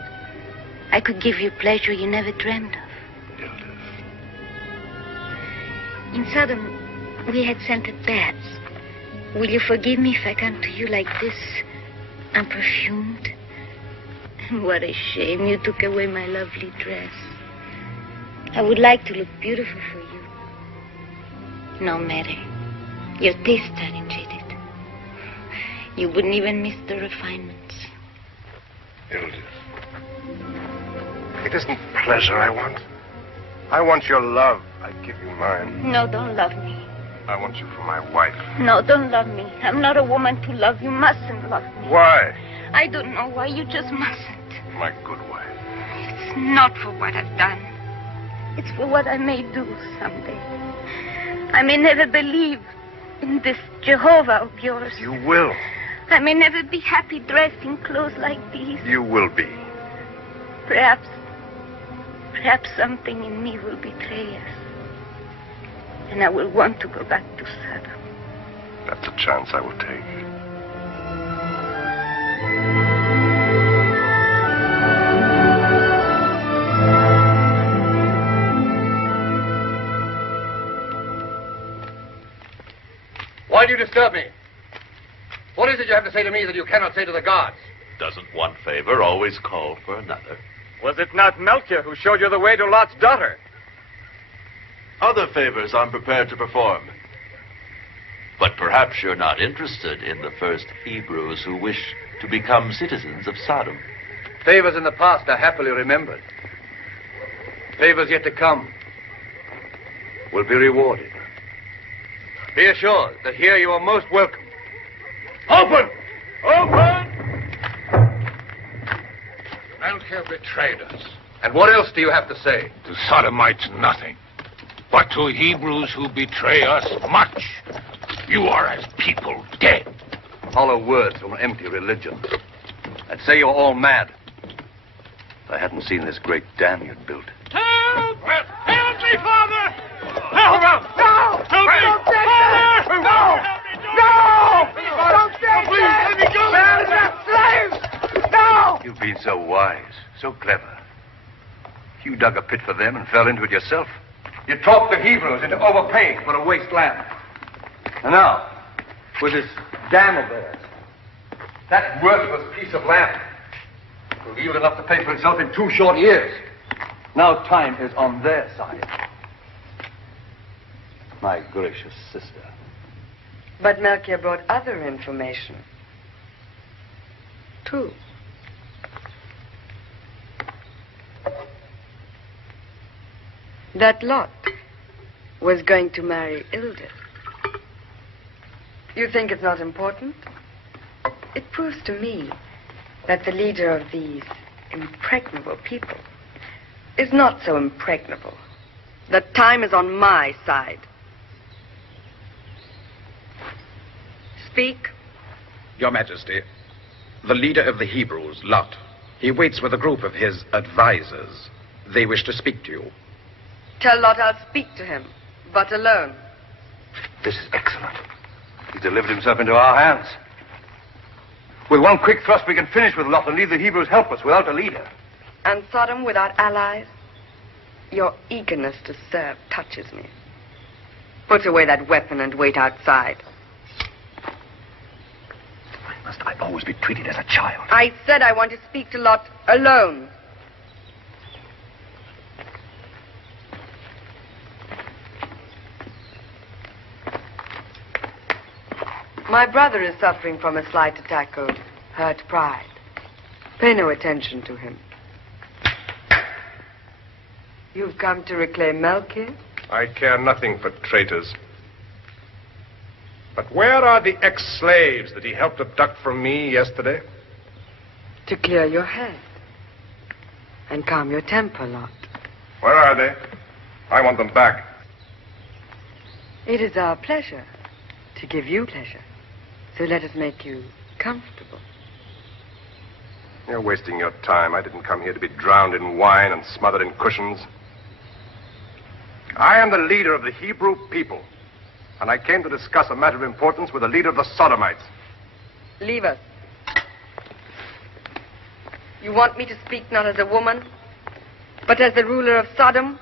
I could give you pleasure you never dreamed of. In Sodom, we had scented baths. Will you forgive me if I come to you like this, unperfumed? What a shame you took away my lovely dress. I would like to look beautiful for you. No matter. Your tastes aren't jaded. You wouldn't even miss the refinements. Edith. It isn't pleasure I want. I want your love. I give you mine. No, don't love me. I want you for my wife. No, don't love me. I'm not a woman to love. You mustn't love me. Why? I don't know why. You just mustn't. My good wife. It's not for what I've done. It's for what I may do someday. I may never believe in this Jehovah of yours. You will. I may never be happy dressed in clothes like these. You will be. Perhaps something in me will betray us. And I will want to go back to Sodom. That's a chance I will take. Why do you disturb me? What is it you have to say to me that you cannot say to the gods? Doesn't one favor always call for another? Was it not Melchior who showed you the way to Lot's daughter? Other favors I'm prepared to perform. But perhaps you're not interested in the first Hebrews who wish to become citizens of Sodom. Favors in the past are happily remembered. Favors yet to come will be rewarded. Be assured that here you are most welcome. Open! Open! Melchior betrayed us. And what else do you have to say? To Sodomites, nothing. But to Hebrews who betray us, much. You are as people dead. Hollow words from an empty religion. I'd say you're all mad. If I hadn't seen this great dam you'd built. Help! Help me, Father! Help! No! Help me! Don't take that! Father! No! No! Don't take Please, that! let me go! They're not slaves! No! You've been so wise, so clever. You dug a pit for them and fell into it yourself. You talked the Hebrews into overpaying for a waste land. And now, with this dam of theirs, that worthless piece of land will yield enough to pay for itself in 2 short years. Now time is on their side. My gracious sister. But Melchior brought other information, too. That Lot was going to marry Ilda. You think it's not important? It proves to me that the leader of these impregnable people is not so impregnable. That time is on my side. Speak. Your Majesty, the leader of the Hebrews, Lot, he waits with a group of his advisors. They wish to speak to you. Tell Lot I'll speak to him, but alone. This is excellent. He's delivered himself into our hands. With one quick thrust, we can finish with Lot and leave the Hebrews helpless without a leader. And Sodom without allies? Your eagerness to serve touches me. Put away that weapon and wait outside. Why must I always be treated as a child? I said I want to speak to Lot alone. My brother is suffering from a slight attack of hurt pride. Pay no attention to him. You've come to reclaim Melchior? I care nothing for traitors. But where are the ex-slaves that he helped abduct from me yesterday? To clear your head. And calm your temper, Lot. Where are they? I want them back. It is our pleasure to give you pleasure. So let us make you comfortable. You're wasting your time. I didn't come here to be drowned in wine and smothered in cushions. I am the leader of the Hebrew people. And I came to discuss a matter of importance with the leader of the Sodomites. Leave us. You want me to speak not as a woman, but as the ruler of Sodom?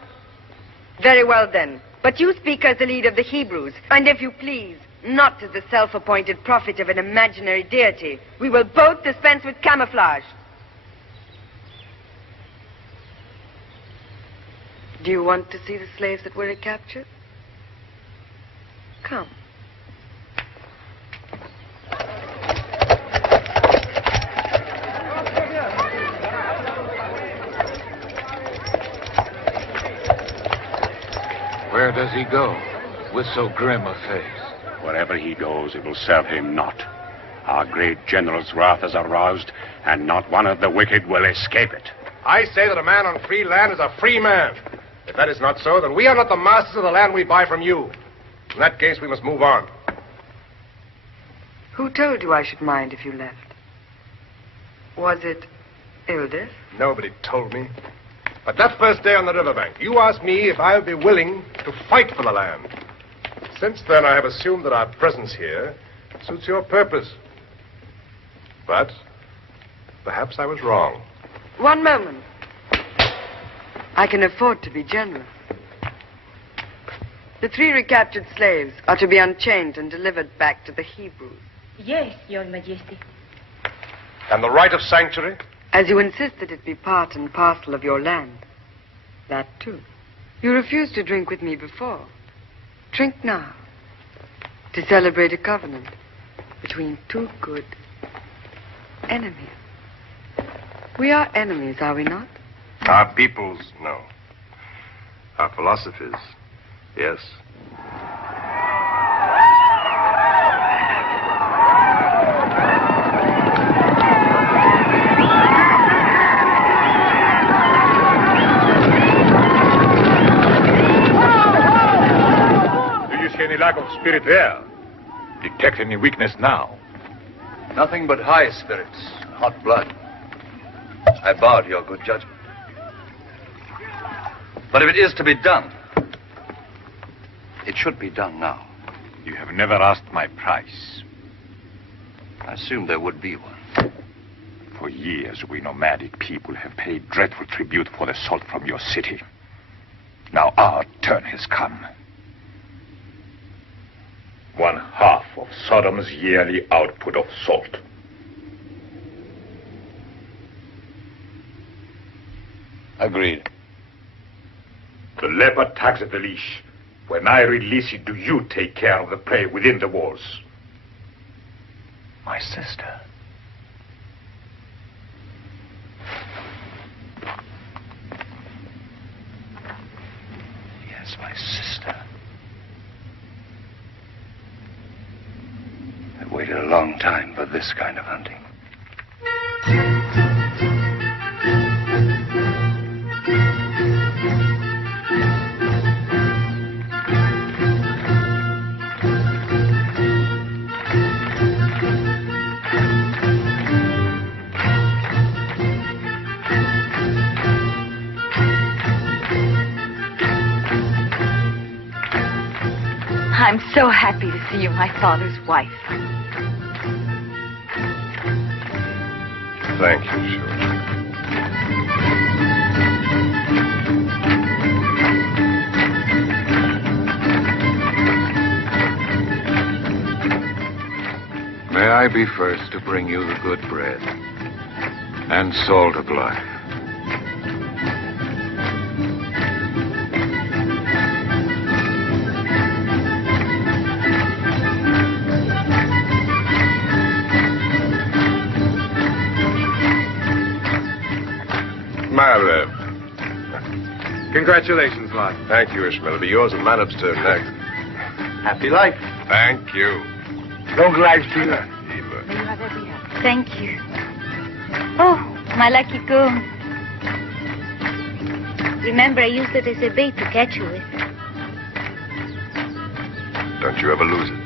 Very well, then. But you speak as the leader of the Hebrews. And if you please, not as the self-appointed prophet of an imaginary deity. We will both dispense with camouflage. Do you want to see the slaves that were recaptured? Come. Where does he go? with so grim a face? Wherever he goes, it will serve him not. Our great general's wrath is aroused, and not one of the wicked will escape it. I say that a man on free land is a free man. If that is not so, then we are not the masters of the land we buy from you. In that case, we must move on. Who told you I should mind if you left? Was it Aldrich? Nobody told me. But that first day on the riverbank, you asked me if I would be willing to fight for the land. Since then, I have assumed that our presence here suits your purpose. But perhaps I was wrong. One moment. I can afford to be generous. The 3 recaptured slaves are to be unchained and delivered back to the Hebrews. Yes, Your Majesty. And the right of sanctuary? As you insisted it be part and parcel of your land. That too. You refused to drink with me before. Drink now. To celebrate a covenant between 2 good enemies. We are enemies, are we not? Our peoples, no. Our philosophies, yes. Do you see any lack of spirit there? Detect any weakness now? Nothing but high spirits, hot blood. I bow to your good judgment. But if it is to be done, it should be done now. You have never asked my price. I assumed there would be one. For years, we nomadic people have paid dreadful tribute for the salt from your city. Now our turn has come. 1/2 of Sodom's yearly output of salt. Agreed. The leopard tugs at the leash. When I release it, do you take care of the prey within the walls? My sister. Yes, my sister. I've waited a long time for this kind of hunting. I'm so happy to see you my father's wife. Thank you, sure. May I be first to bring you the good bread and salt of life. Congratulations, Lot. Thank you, Ishmael. It'll be yours and Malab's turn next. Happy life. Thank you. Long life to you. Thank you. Oh, my lucky comb. Remember, I used it as a bait to catch you with. Don't you ever lose it.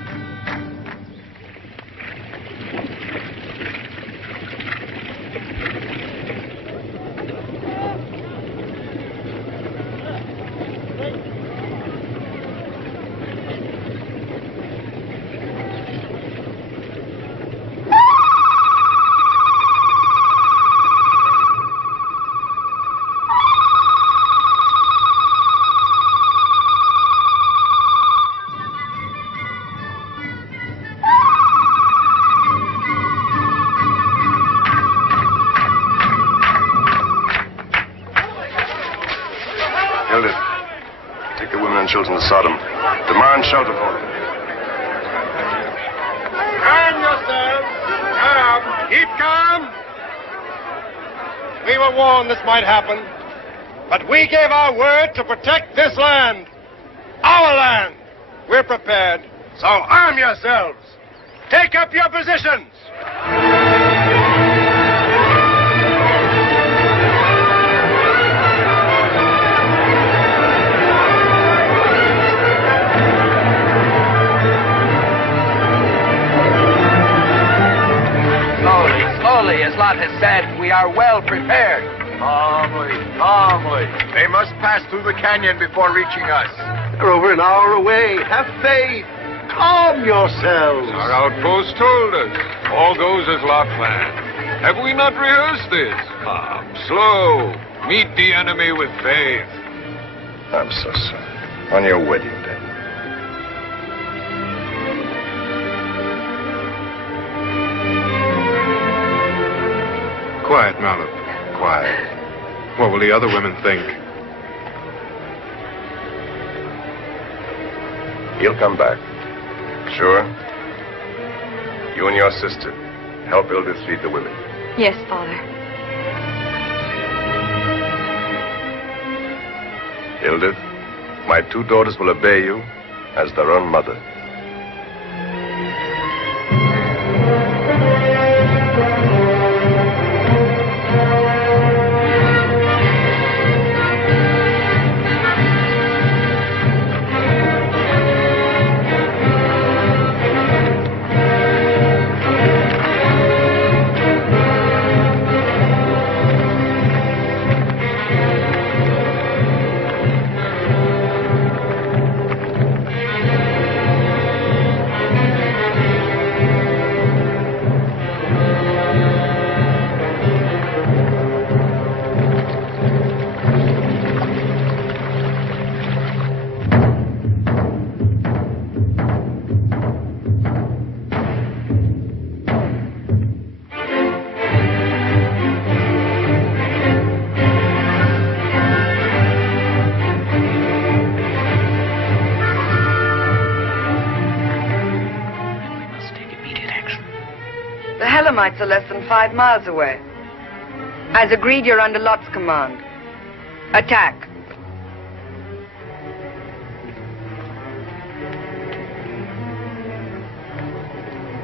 Children of Sodom. Demand shelter for them. Calm yourselves. Calm. Keep calm. We were warned this might happen, but we gave our word to protect this land. Our land. We're prepared. So arm yourselves. Take up your positions. Slowly, as Lot has said, we are well prepared. Calmly, calmly. They must pass through the canyon before reaching us. They're over an hour away. Have faith. Calm yourselves. Our outpost told us. All goes as Lot planned. Have we not rehearsed this? Calm, slow. Meet the enemy with faith. I'm so sorry. On your wedding day. Quiet, Mallow. Quiet. What will the other women think? He'll come back. Sure? You and your sister help Ildith feed the women. Yes, Father. Ildith, my 2 daughters will obey you as their own mother. Are less than 5 miles away. As agreed, you're under Lot's command. Attack.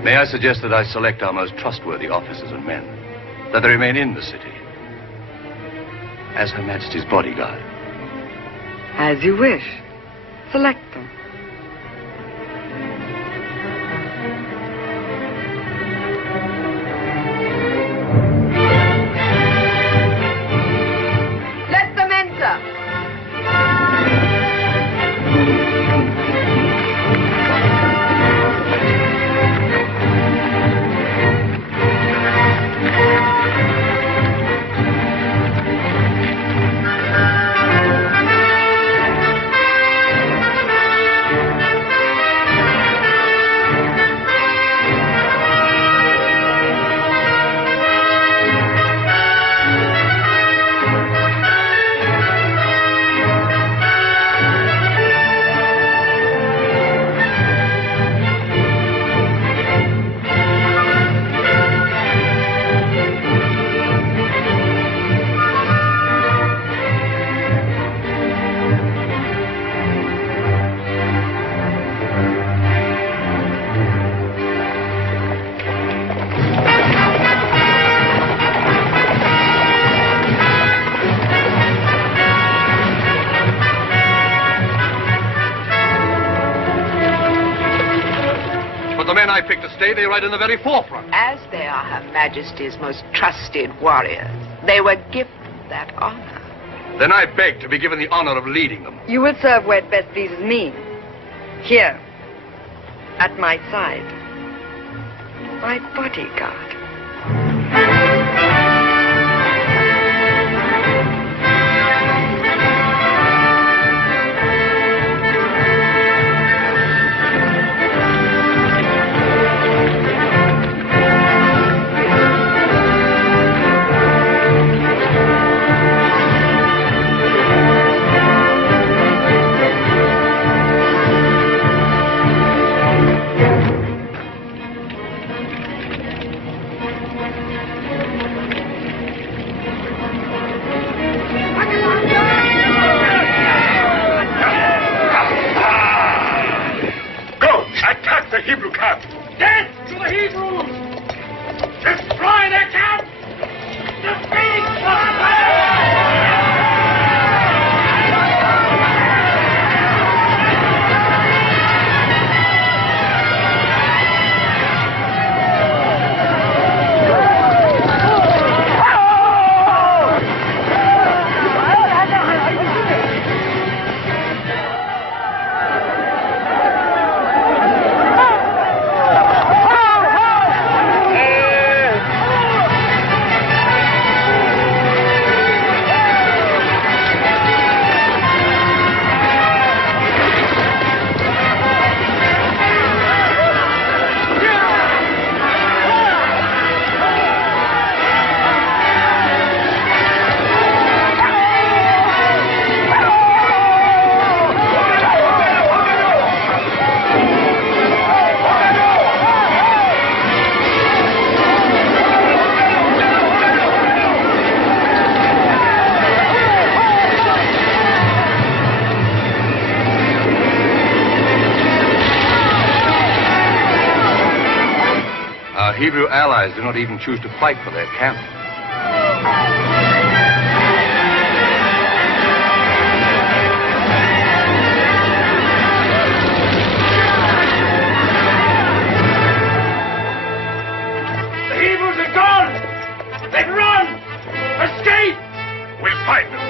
May I suggest that I select our most trustworthy officers and men, that they remain in the city as Her Majesty's bodyguard? As you wish. Select them. I picked to stay, they ride in the very forefront. As they are Her Majesty's most trusted warriors, they were gifted that honor. Then I beg to be given the honor of leading them. You will serve where it best pleases me. Here, at my side. My bodyguard. Hebrew allies do not even choose to fight for their camp. The Hebrews are gone! They've run! Escape! We'll find them.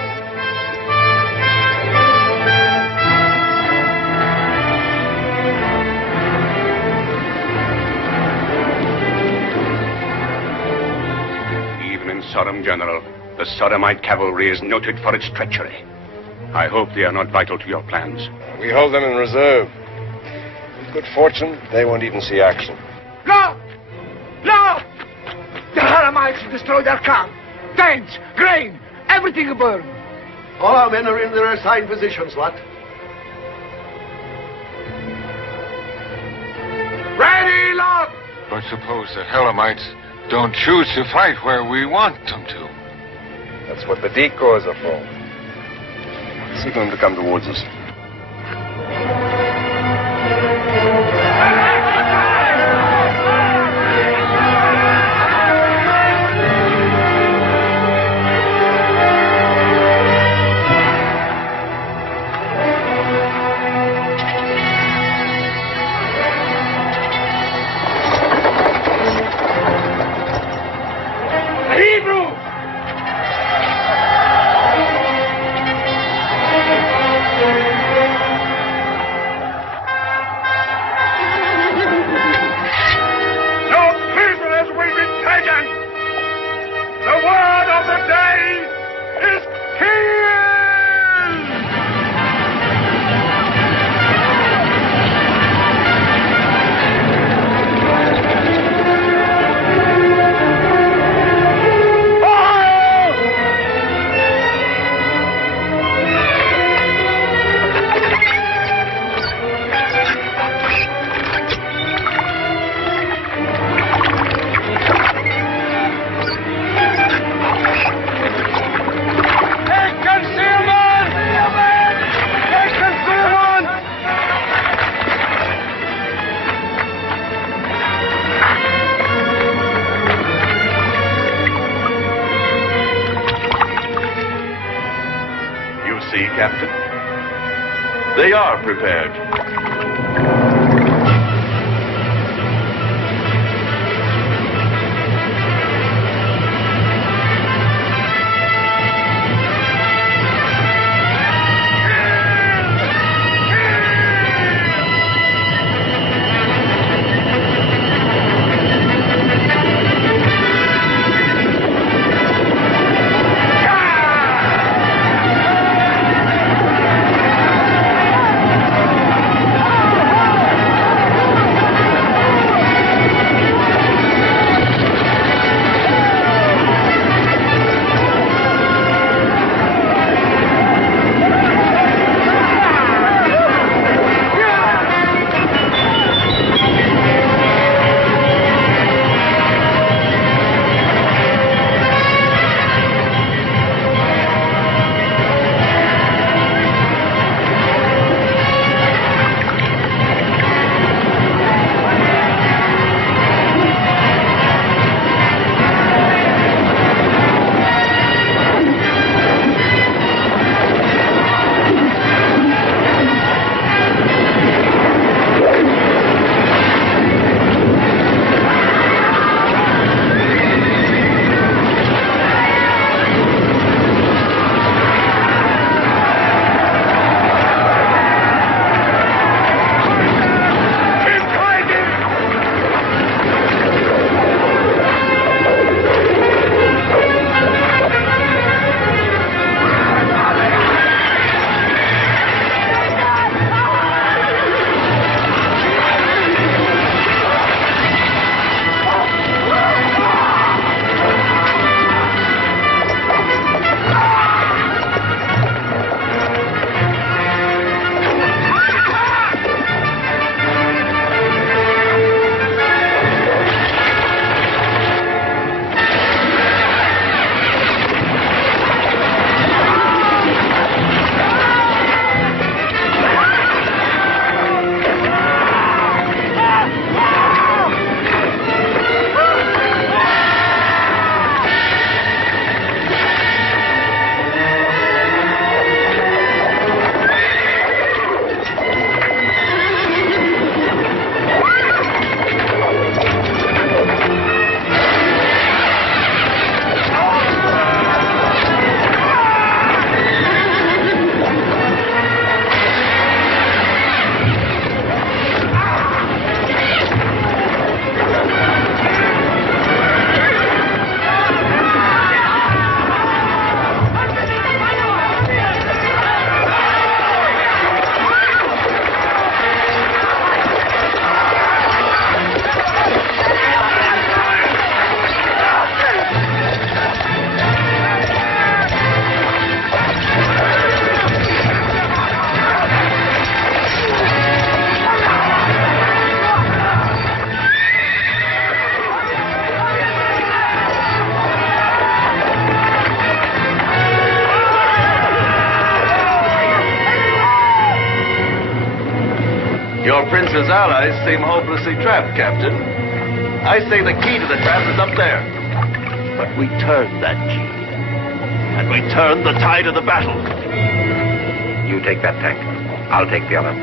Even in Sodom, General, the Sodomite cavalry is noted for its treachery. I hope they are not vital to your plans. We hold them in reserve. With good fortune, they won't even see action. No! No! The Haramites destroyed our camp. Tents, grain, everything burned. All our men are in their assigned positions, Lot. Ready, Lot! But suppose the Helamites don't choose to fight where we want them to. That's what the decoys are for. Signal them to come towards us. Captain. They are prepared. Your prince's allies seem hopelessly trapped, Captain. I say the key to the trap is up there. But we turned that key. And we turned the tide of the battle. You take that tank. I'll take the other.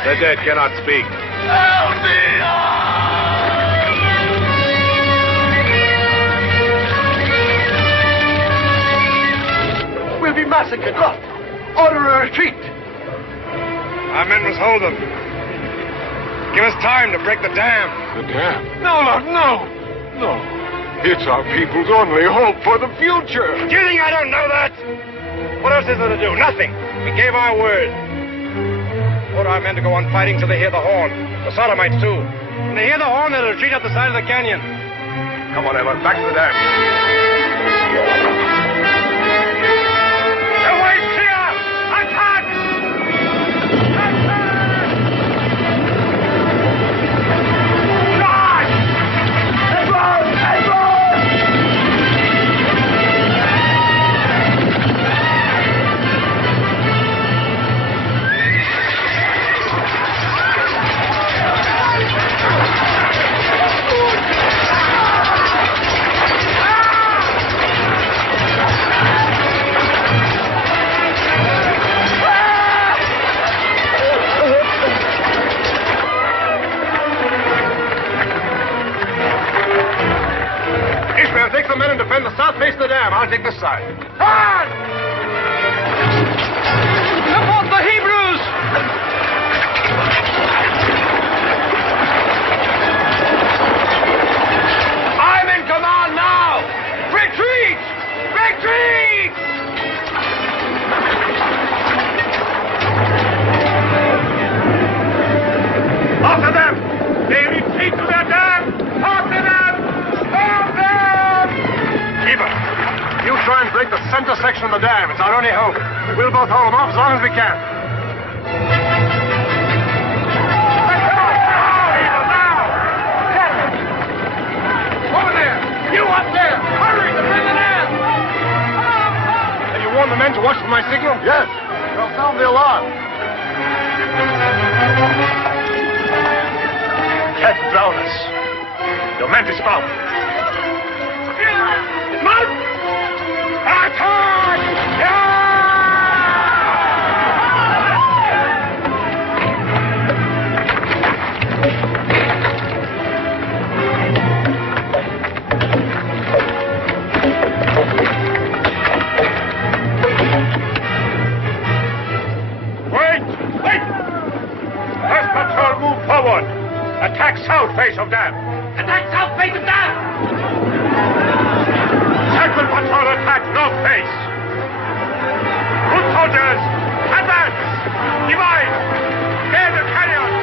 The dead cannot speak. Help me! We'll be massacred. Look, order a retreat. Our men must hold them. Give us time to break the dam. The dam? No, Lord, no. No. It's our people's only hope for the future. Do you think I don't know that? What else is there to do? Nothing. We gave our word. Order our men to go on fighting till they hear the horn. The Sodomites, too. When they hear the horn, they'll retreat up the side of the canyon. Come on, Evan. Back to the dam. The way's clear! Attack! Charge! Advance! Advance! Take the men and defend the south face of the dam. I'll take this side. On! Support the Hebrews! I'm in command now! Retreat! Retreat! After them! They retreat to their dam! After them! You try and break the center section of the dam. It's our only hope. We'll both hold them off as long as we can. Over there! You up there! Hurry! Defend the dam! Have you warned the men to watch for my signal? Yes. They'll sound the alarm. Can't drown us. Your men dismount. Dismount! Attack! of death. And that's our fate of death! Second patrol attack north face. Foot soldiers, advance! Divide! Clear the canyon!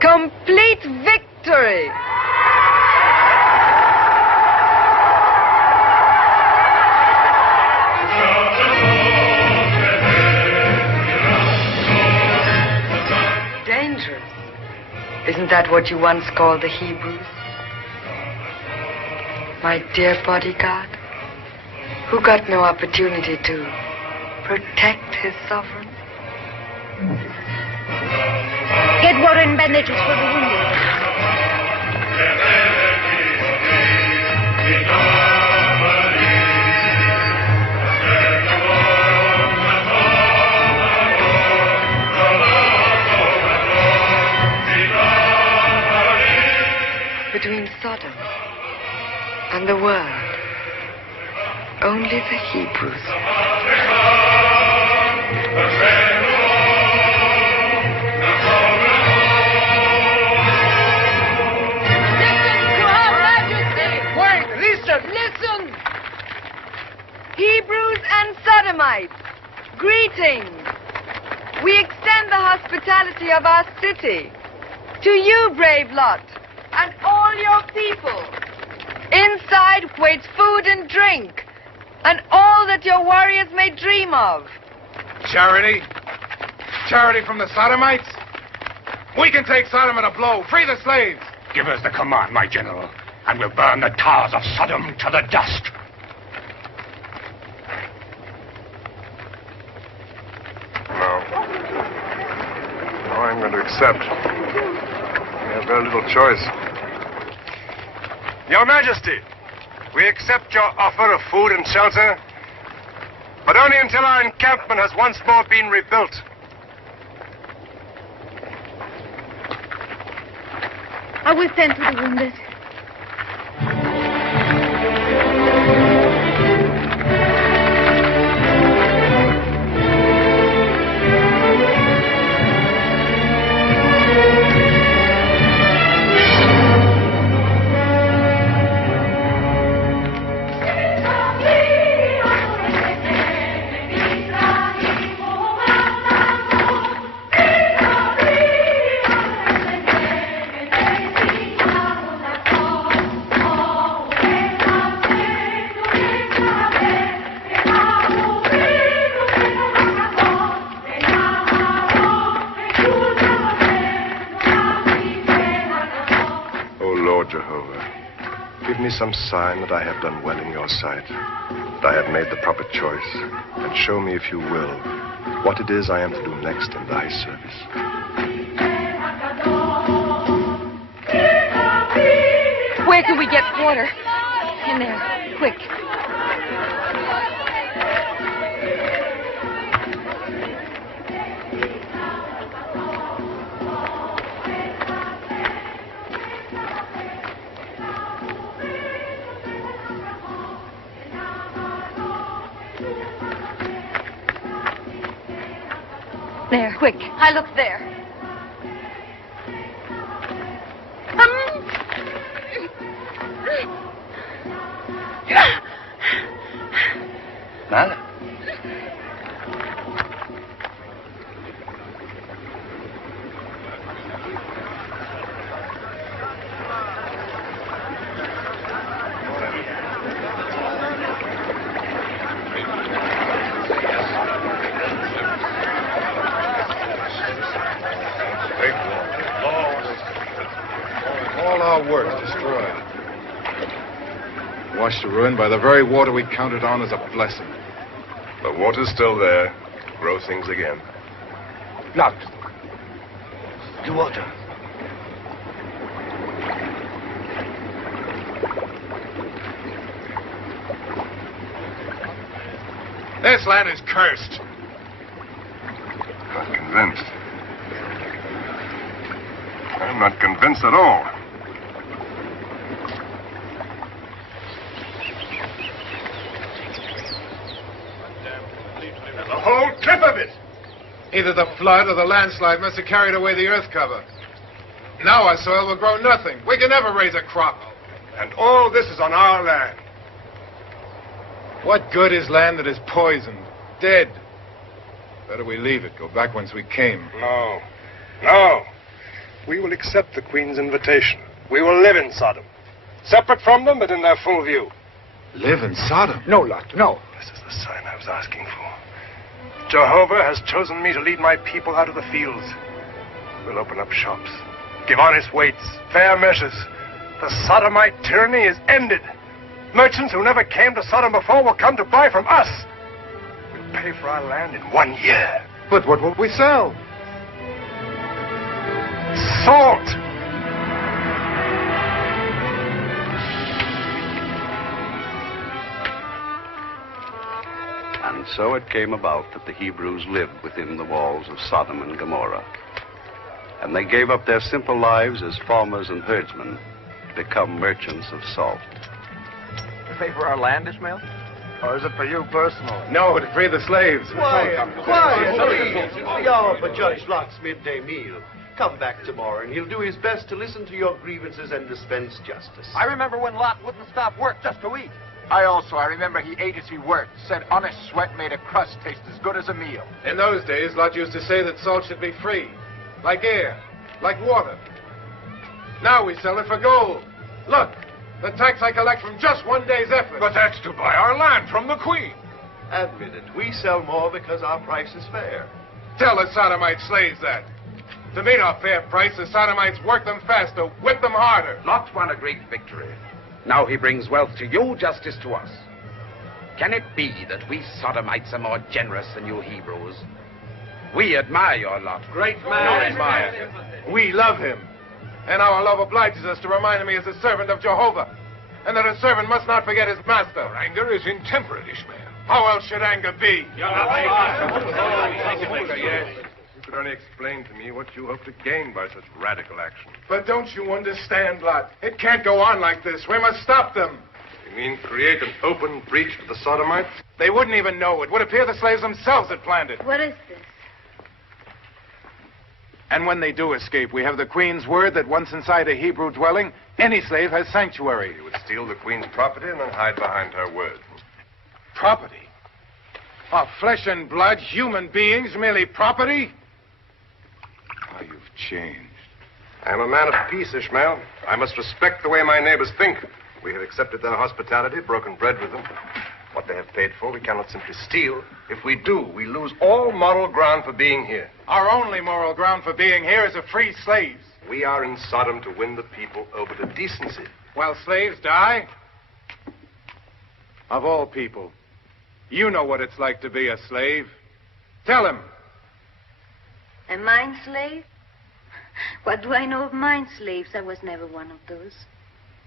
Complete victory! Dangerous. Isn't that what you once called the Hebrews? My dear bodyguard, who got no opportunity to protect his sovereign? Get water and bandages for the wounded. Between Sodom and the world, only the Hebrews. Listen! Hebrews and Sodomites, greetings. We extend the hospitality of our city to you, brave Lot, and all your people. Inside waits food and drink, and all that your warriors may dream of. Charity? Charity from the Sodomites? We can take Sodom at a blow. Free the slaves. Give us the command, my general, and we'll burn the towers of Sodom to the dust. No, I'm going to accept. We have very little choice. Your Majesty, we accept your offer of food and shelter, but only until our encampment has once more been rebuilt. I will send to the wounded. Some sign that I have done well in your sight, that I have made the proper choice, and show me, if you will, what it is I am to do next in thy service. Where can we get water? In there, quick. There, quick. I look there. Nada. Washed to ruin by the very water we counted on as a blessing. The water's still there. Grow things again. Lot. The water. This land is cursed. Not convinced. I'm not convinced at all. The whole clip of it! Either the flood or the landslide must have carried away the earth cover. Now our soil will grow nothing. We can never raise a crop. And all this is on our land. What good is land that is poisoned, dead? Better we leave it, go back whence we came. No. No. We will accept the Queen's invitation. We will live in Sodom. Separate from them, but in their full view. Live in Sodom? No, Lot, no. This is the sign I was asking for. Jehovah has chosen me to lead my people out of the fields. We'll open up shops, give honest weights, fair measures. The Sodomite tyranny is ended. Merchants who never came to Sodom before will come to buy from us. We'll pay for our land in 1 year. But what will we sell? Salt. And so it came about that the Hebrews lived within the walls of Sodom and Gomorrah. And they gave up their simple lives as farmers and herdsmen to become merchants of salt. To pay for our land, Ishmael? Or is it for you personally? No, to free the slaves. Quiet. The hour for Judge Lot's midday meal. Come back tomorrow, and he'll do his best to listen to your grievances and dispense justice. I remember when Lot wouldn't stop work just to eat. I remember he ate as he worked, said honest sweat made a crust taste as good as a meal. In those days, Lot used to say that salt should be free, like air, like water. Now we sell it for gold. Look, the tax I collect from just one day's effort. But that's to buy our land from the Queen. Admit it, we sell more because our price is fair. Tell the Sodomite slaves that. To meet our fair price, the Sodomites work them faster, whip them harder. Lot won a great victory. Now he brings wealth to you, justice to us. Can it be that we Sodomites are more generous than you Hebrews? We admire your Lot. Great man. Admire. We love him. And our love obliges us to remind him he is a servant of Jehovah, and that a servant must not forget his master. Your anger is intemperate, Ishmael. How else should anger be? You could only explain to me what you hope to gain by such radical action. But don't you understand, Lot? It can't go on like this. We must stop them. You mean create an open breach with the Sodomites? They wouldn't even know. It would appear the slaves themselves had planned it. What is this? And when they do escape, we have the Queen's word that once inside a Hebrew dwelling, any slave has sanctuary. You would steal the Queen's property and then hide behind her word. Property? Of flesh and blood, human beings, merely property? Oh, you've changed. I am a man of peace, Ishmael. I must respect the way my neighbors think. We have accepted their hospitality, broken bread with them. What they have paid for, we cannot simply steal. If we do, we lose all moral ground for being here. Our only moral ground for being here is to free slaves. We are in Sodom to win the people over to decency. While slaves die? Of all people, you know what it's like to be a slave. Tell him. A mine slave? What do I know of mine slaves? I was never one of those.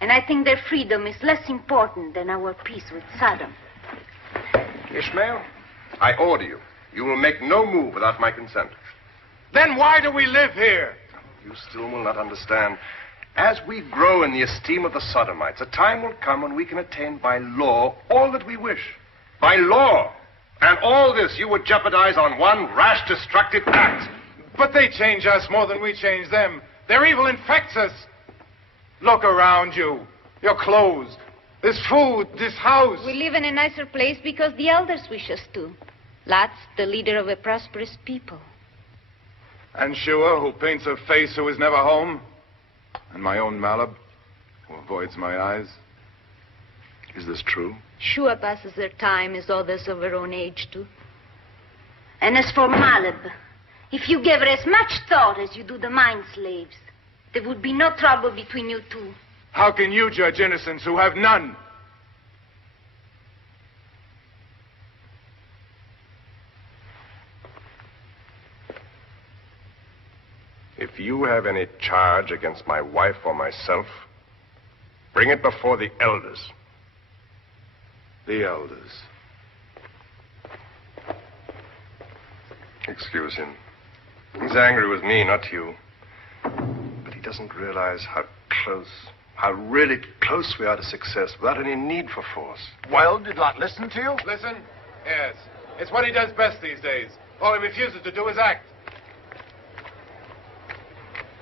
And I think their freedom is less important than our peace with Sodom. Ishmael, I order you. You will make no move without my consent. Then why do we live here? You still will not understand. As we grow in the esteem of the Sodomites, a time will come when we can attain by law all that we wish. By law. And all this you would jeopardize on one rash, destructive act. But they change us more than we change them. Their evil infects us. Look around you. Your clothes, this food, this house. We live in a nicer place because the elders wish us to. Lot's the leader of a prosperous people. And Shua, who paints a face who is never home. And my own Malab, who avoids my eyes. Is this true? Shua passes her time as others of her own age do. And as for Malab, if you gave her as much thought as you do the mine slaves, there would be no trouble between you two. How can you judge innocents who have none? If you have any charge against my wife or myself, bring it before the elders. The elders. Excuse him. He's angry with me, not you. But he doesn't realize how really close we are to success without any need for force. Well, did Lot listen to you? Listen? Yes. It's what he does best these days. All he refuses to do is act.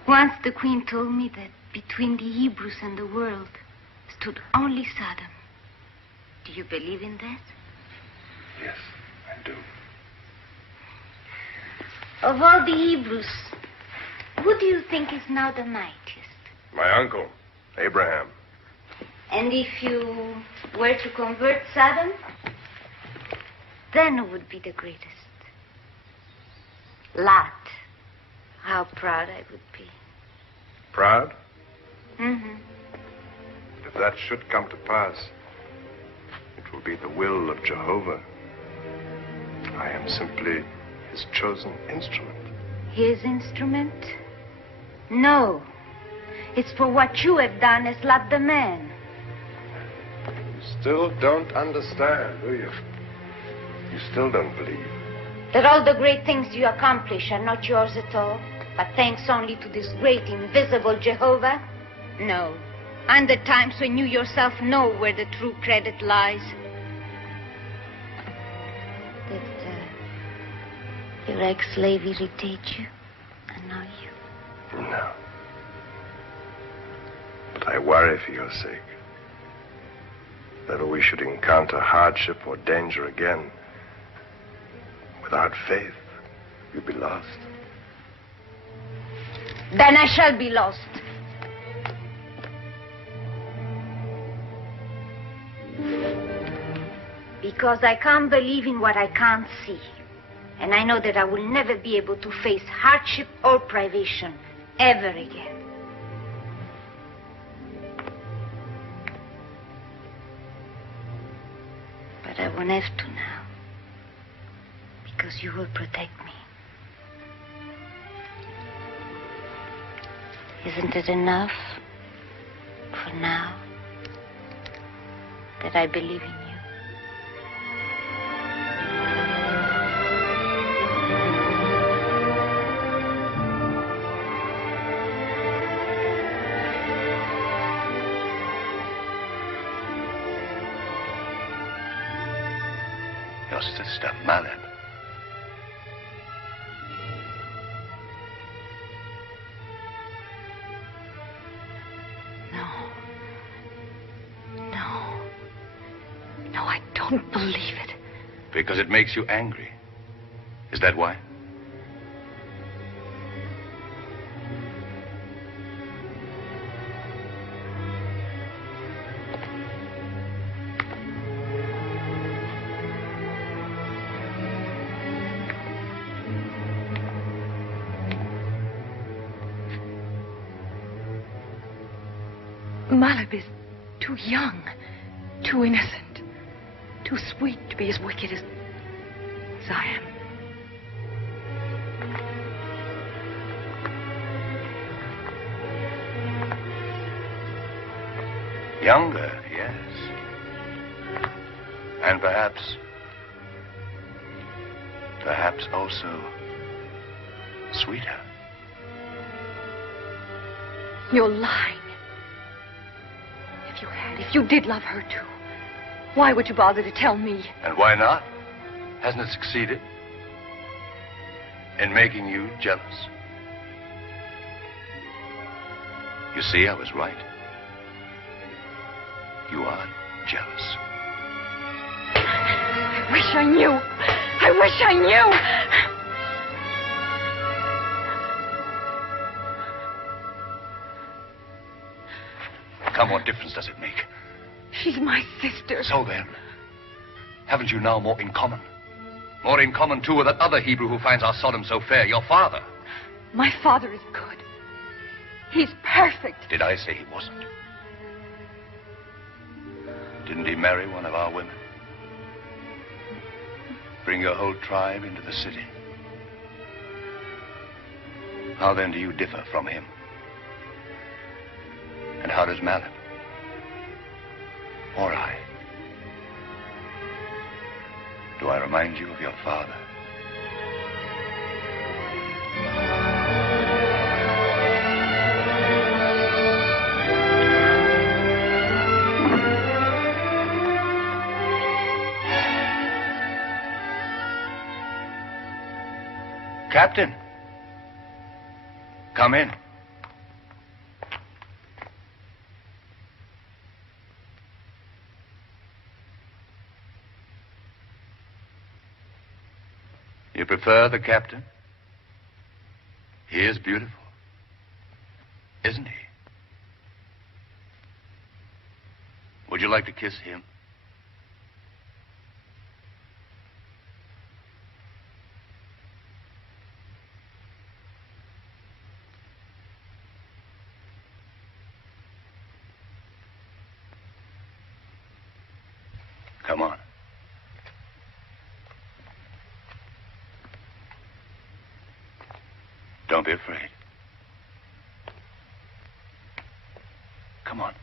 Once the Queen told me that between the Hebrews and the world stood only Sodom. Do you believe in that? Yes, I do. Of all the Hebrews, who do you think is now the mightiest? My uncle, Abraham. And if you were to convert Sodom, then who would be the greatest? Lot. How proud I would be. Proud? Mm-hmm. If that should come to pass, it will be the will of Jehovah. I am simply his chosen instrument. His instrument? No. It's for what you have done as Lot the man. You still don't understand, do you? You still don't believe? That all the great things you accomplish are not yours at all, but thanks only to this great invisible Jehovah? No. And the times when you yourself know where the true credit lies. Did your ex-slave irritate you? Annoy you? No. But I worry for your sake. If ever we should encounter hardship or danger again, without faith, you'd be lost. Then I shall be lost. Because I can't believe in what I can't see. And I know that I will never be able to face hardship or privation ever again. But I won't have to now. Because you will protect me. Isn't it enough for now that I believe in you? Your sister, Maleb. No, I don't believe it. Because it makes you angry. Is that why? Maleb is too young, too innocent, too sweet to be as wicked as I am. Younger, yes. And perhaps also sweeter. You're lying. If you did love her too, why would you bother to tell me? And why not? Hasn't it succeeded in making you jealous? You see, I was right. You are jealous. I wish I knew. I wish I knew. Come, what difference does it make? She's my sister. So then, haven't you now more in common? More in common, too, with that other Hebrew who finds our Sodom so fair, your father. My father is good. He's perfect. Did I say he wasn't? Didn't he marry one of our women? Bring your whole tribe into the city? How then do you differ from him? And how does Maleb? Or I? Do I remind you of your father? Captain, come in. You prefer the captain? He is beautiful, isn't he? Would you like to kiss him? Come on. Don't be afraid. Come on.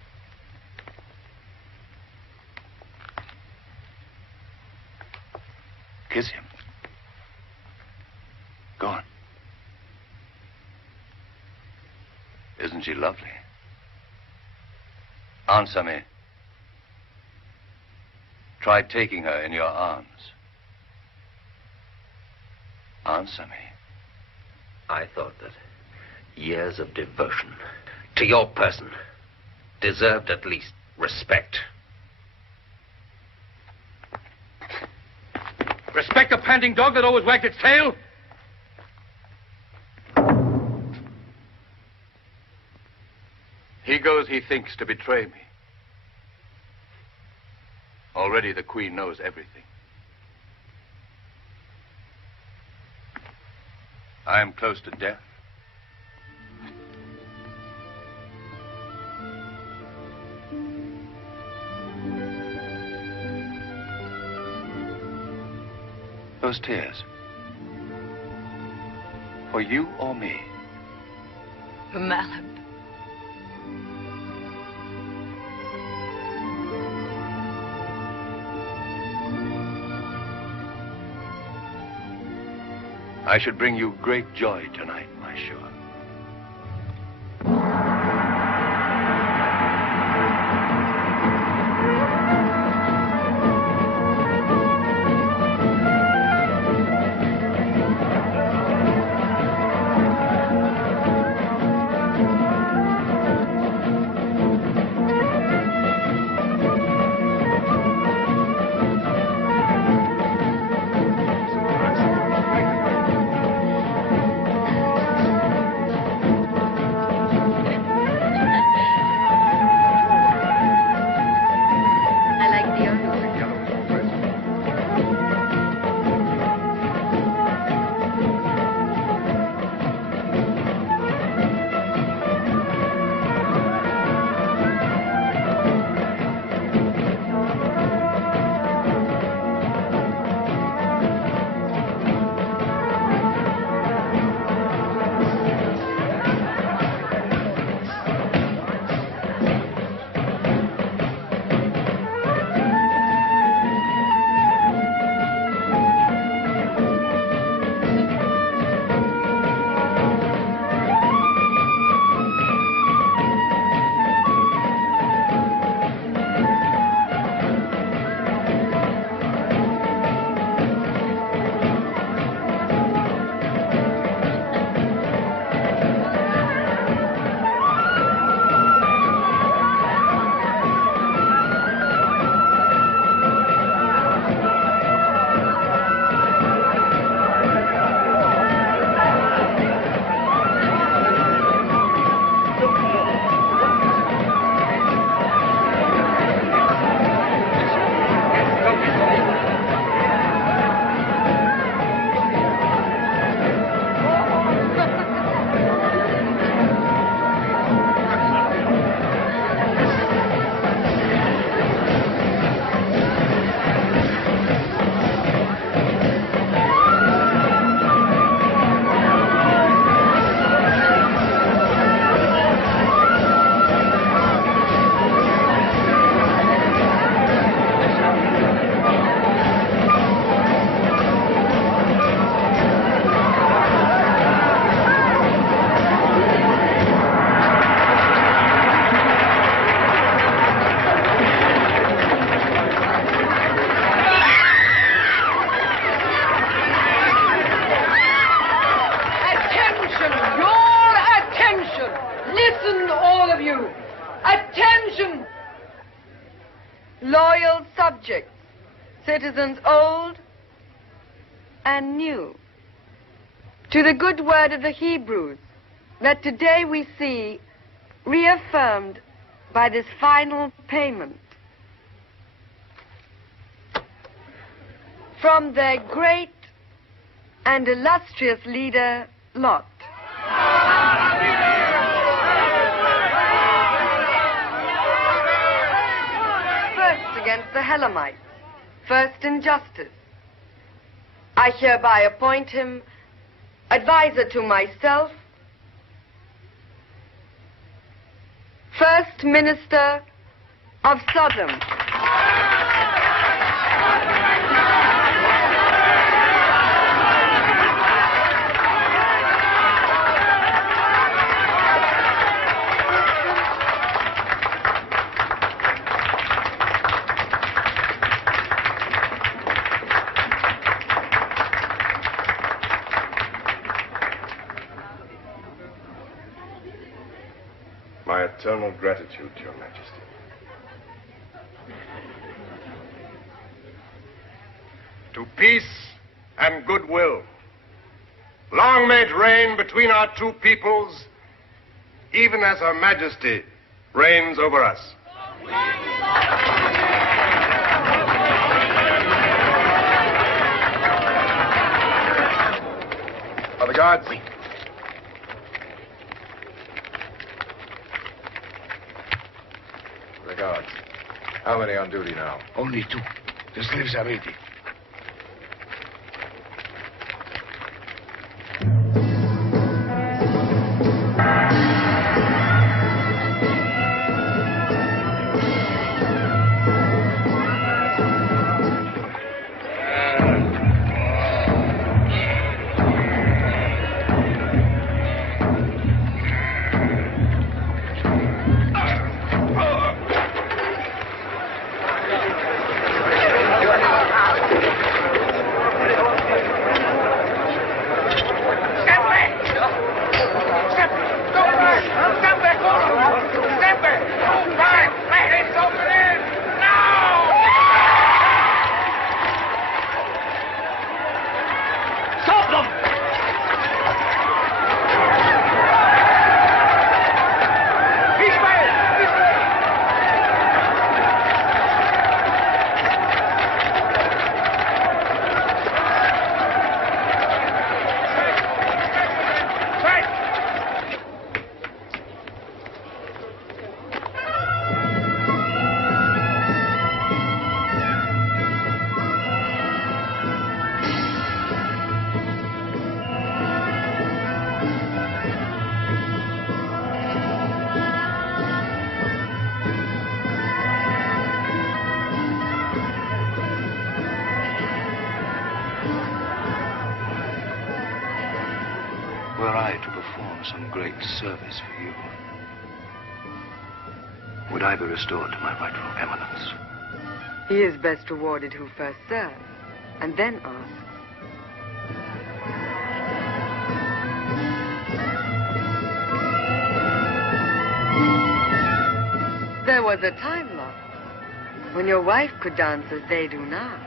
Isn't she lovely? Answer me. Try taking her in your arms. Answer me. I thought that years of devotion to your person deserved at least respect. Respect a panting dog that always wagged its tail? He goes, he thinks, to betray me. Already the Queen knows everything. I am close to death. Those tears. For you or me? For Malab. I should bring you great joy tonight, my Shua. Loyal subjects, citizens old and new, to the good word of the Hebrews that today we see reaffirmed by this final payment from their great and illustrious leader, Lot. First against the Helamites, first in justice. I hereby appoint him advisor to myself, first minister of Sodom. My eternal gratitude to your majesty. To peace and goodwill. Long may it reign between our two peoples, even as Her Majesty reigns over us. Are the guards? The guards. How many on duty now? Only 2. The slaves are ready. Were I to perform some great service for you, would I be restored to my rightful eminence? He is best rewarded who first serves, and then asks. There was a time, Lot, when your wife could dance as they do now.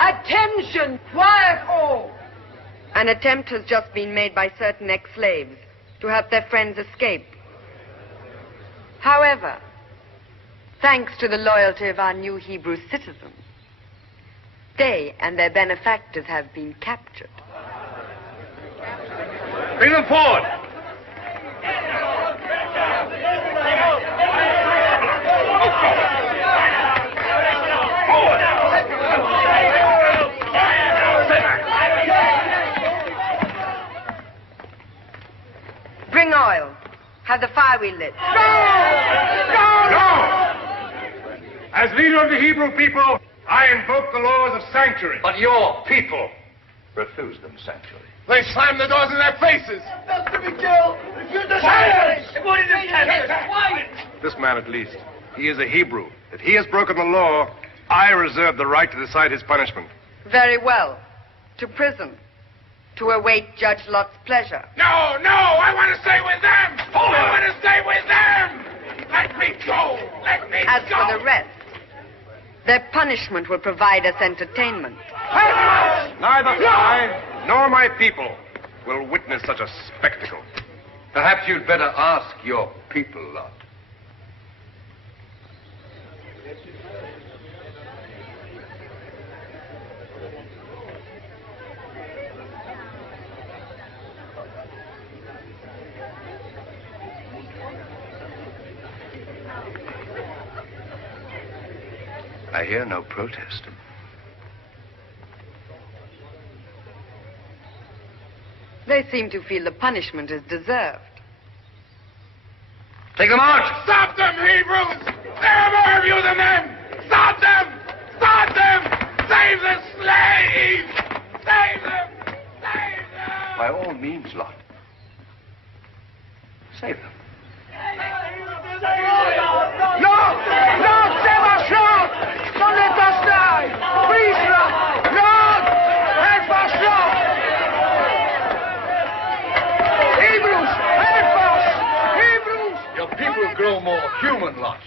Attention! Quiet all! An attempt has just been made by certain ex-slaves to help their friends escape. However, thanks to the loyalty of our new Hebrew citizens, they and their benefactors have been captured. Bring them forward! Bring oil. Have the fire wheel lit. No! As leader of the Hebrew people, I invoke the laws of sanctuary. But your people refuse them sanctuary. They slam the doors in their faces. That's to be killed. Refuse the Silence! This man, at least, he is a Hebrew. If he has broken the law, I reserve the right to decide his punishment. Very well. To prison. To await Judge Lot's pleasure. No, I want to stay with them. I want to stay with them. Let me go. Let me As go. for the rest, their punishment will provide us entertainment. Neither I nor my people will witness such a spectacle. Perhaps you'd better ask your people, Lot. I hear no protest. They seem to feel the punishment is deserved. Take them out! Stop them, Hebrews! There are more of you than them! Stop them! Stop them! Save the slaves! Save them! Save them! By all means, Lot. Save them. No! Save us, Lord! Don't let us die! Please, Lord! Lord! Help us, Lord! Hebrews! Help us! Hebrews! Your people grow more human, Lot.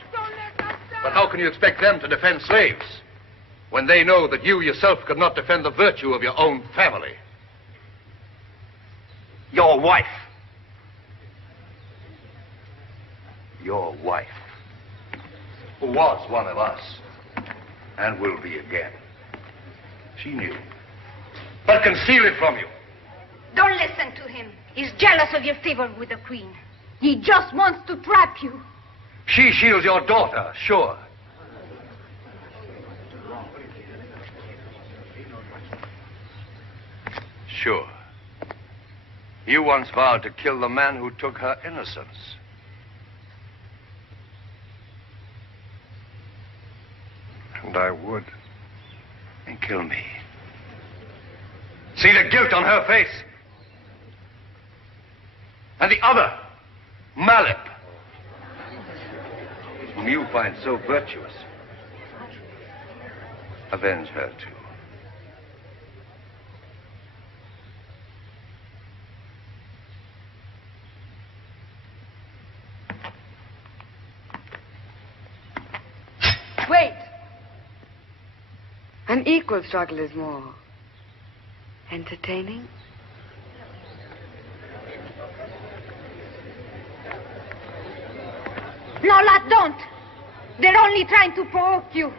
But how can you expect them to defend slaves when they know that you yourself could not defend the virtue of your own family? Your wife. Your wife, who was one of us, and will be again. She knew, but conceal it from you. Don't listen to him. He's jealous of your favor with the queen. He just wants to trap you. She shields your daughter, sure. Sure. You once vowed to kill the man who took her innocence. And I would. And kill me. See the guilt on her face. And the other, Malip, whom you find so virtuous. Avenge her, too. Wait! An equal struggle is more entertaining. No, Lot, don't. They're only trying to provoke you.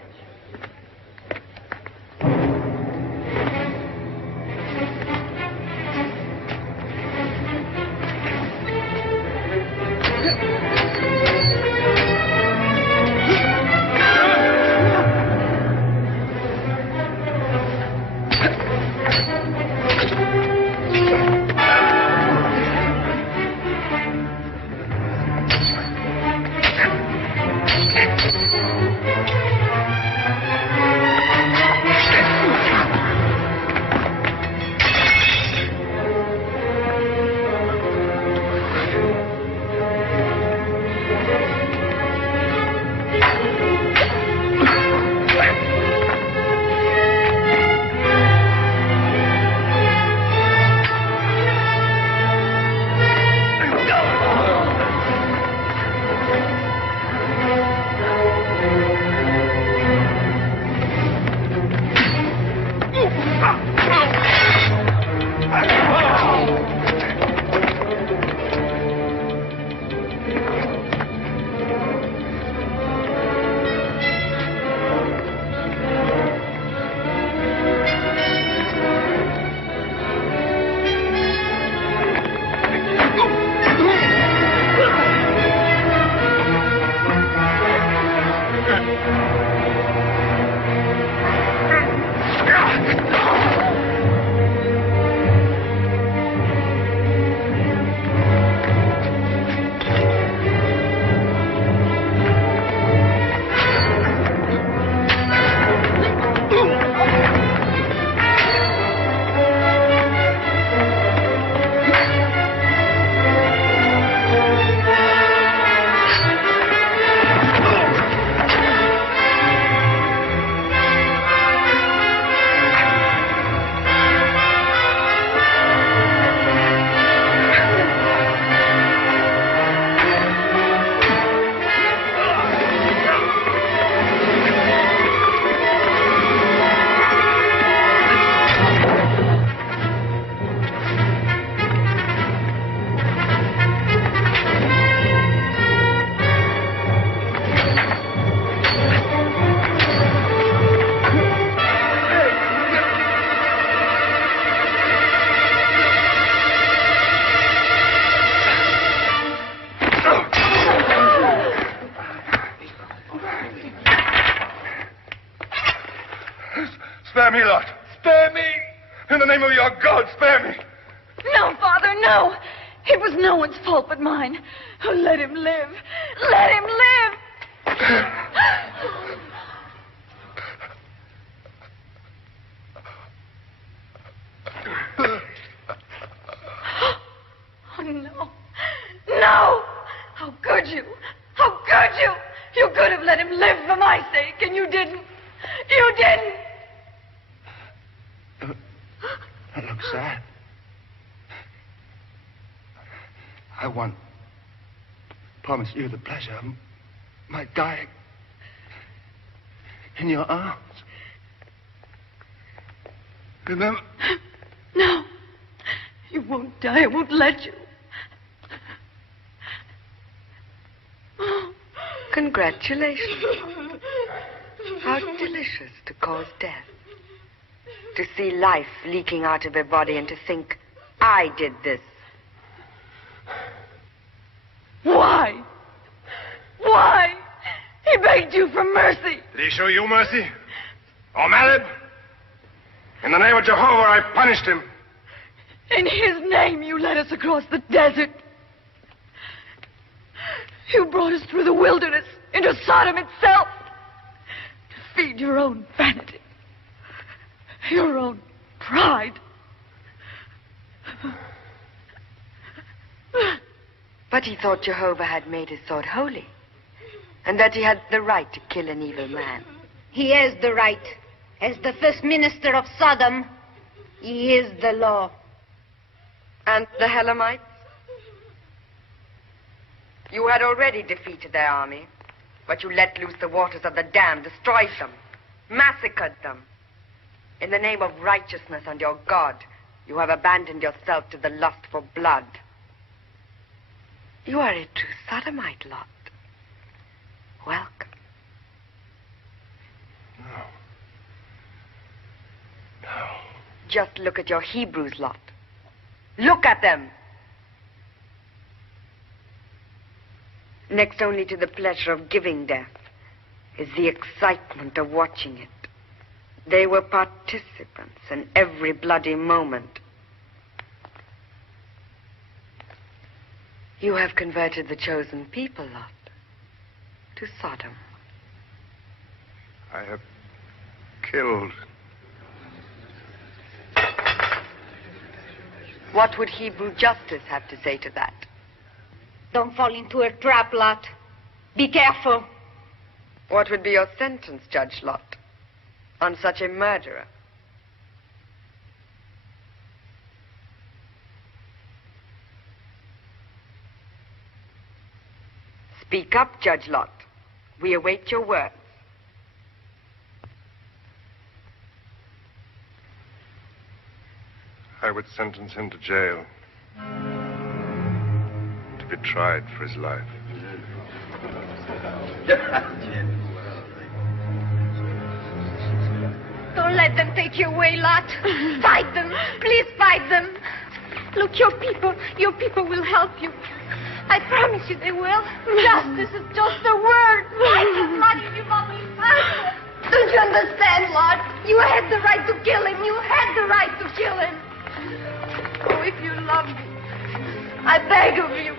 was no one's fault but mine. Oh, let him live. Let him live. Oh, no. No! How could you? How could you? You could have let him live for my sake, and you didn't. You didn't. That looks sad. I want to promise you the pleasure of my dying in your arms. Remember? No. You won't die. I won't let you. Congratulations. How delicious to cause death. To see life leaking out of a body and to think, I did this. Why? Why? He begged you for mercy. Did he show you mercy? Oh, Malib? In the name of Jehovah, I punished him. In his name, you led us across the desert. You brought us through the wilderness into Sodom itself to feed your own vanity, your own pride. But he thought Jehovah had made his sword holy, and that he had the right to kill an evil man. He has the right. As the first minister of Sodom, he is the law. And the Helamites? You had already defeated their army, but you let loose the waters of the dam, destroyed them, massacred them. In the name of righteousness and your God, you have abandoned yourself to the lust for blood. You are a true Sodomite, Lot. Welcome. No. Just look at your Hebrews, Lot. Look at them. Next only to the pleasure of giving death is the excitement of watching it. They were participants in every bloody moment. You have converted the chosen people, Lot, to Sodom. I have killed. What would Hebrew justice have to say to that? Don't fall into a trap, Lot. Be careful. What would be your sentence, Judge Lot, on such a murderer? Speak up, Judge Lot. We await your words. I would sentence him to jail. To be tried for his life. Don't let them take you away, Lot. Fight them. Please fight them. Look, your people will help you. I promise you they will. Justice is just a word. Fight them, Lot, if you want me. Fight them. Don't you understand, Lot? You had the right to kill him. You had the right to kill him. Oh, if you love me, I beg of you,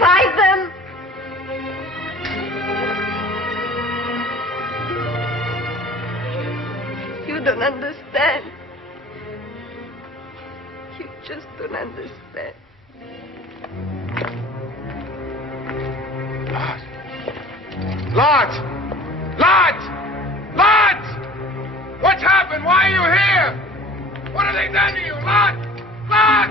fight them. You don't understand. You just don't understand. Lot! Lot! Lot! What's happened? Why are you here? What have they done to you? Lot! Lot!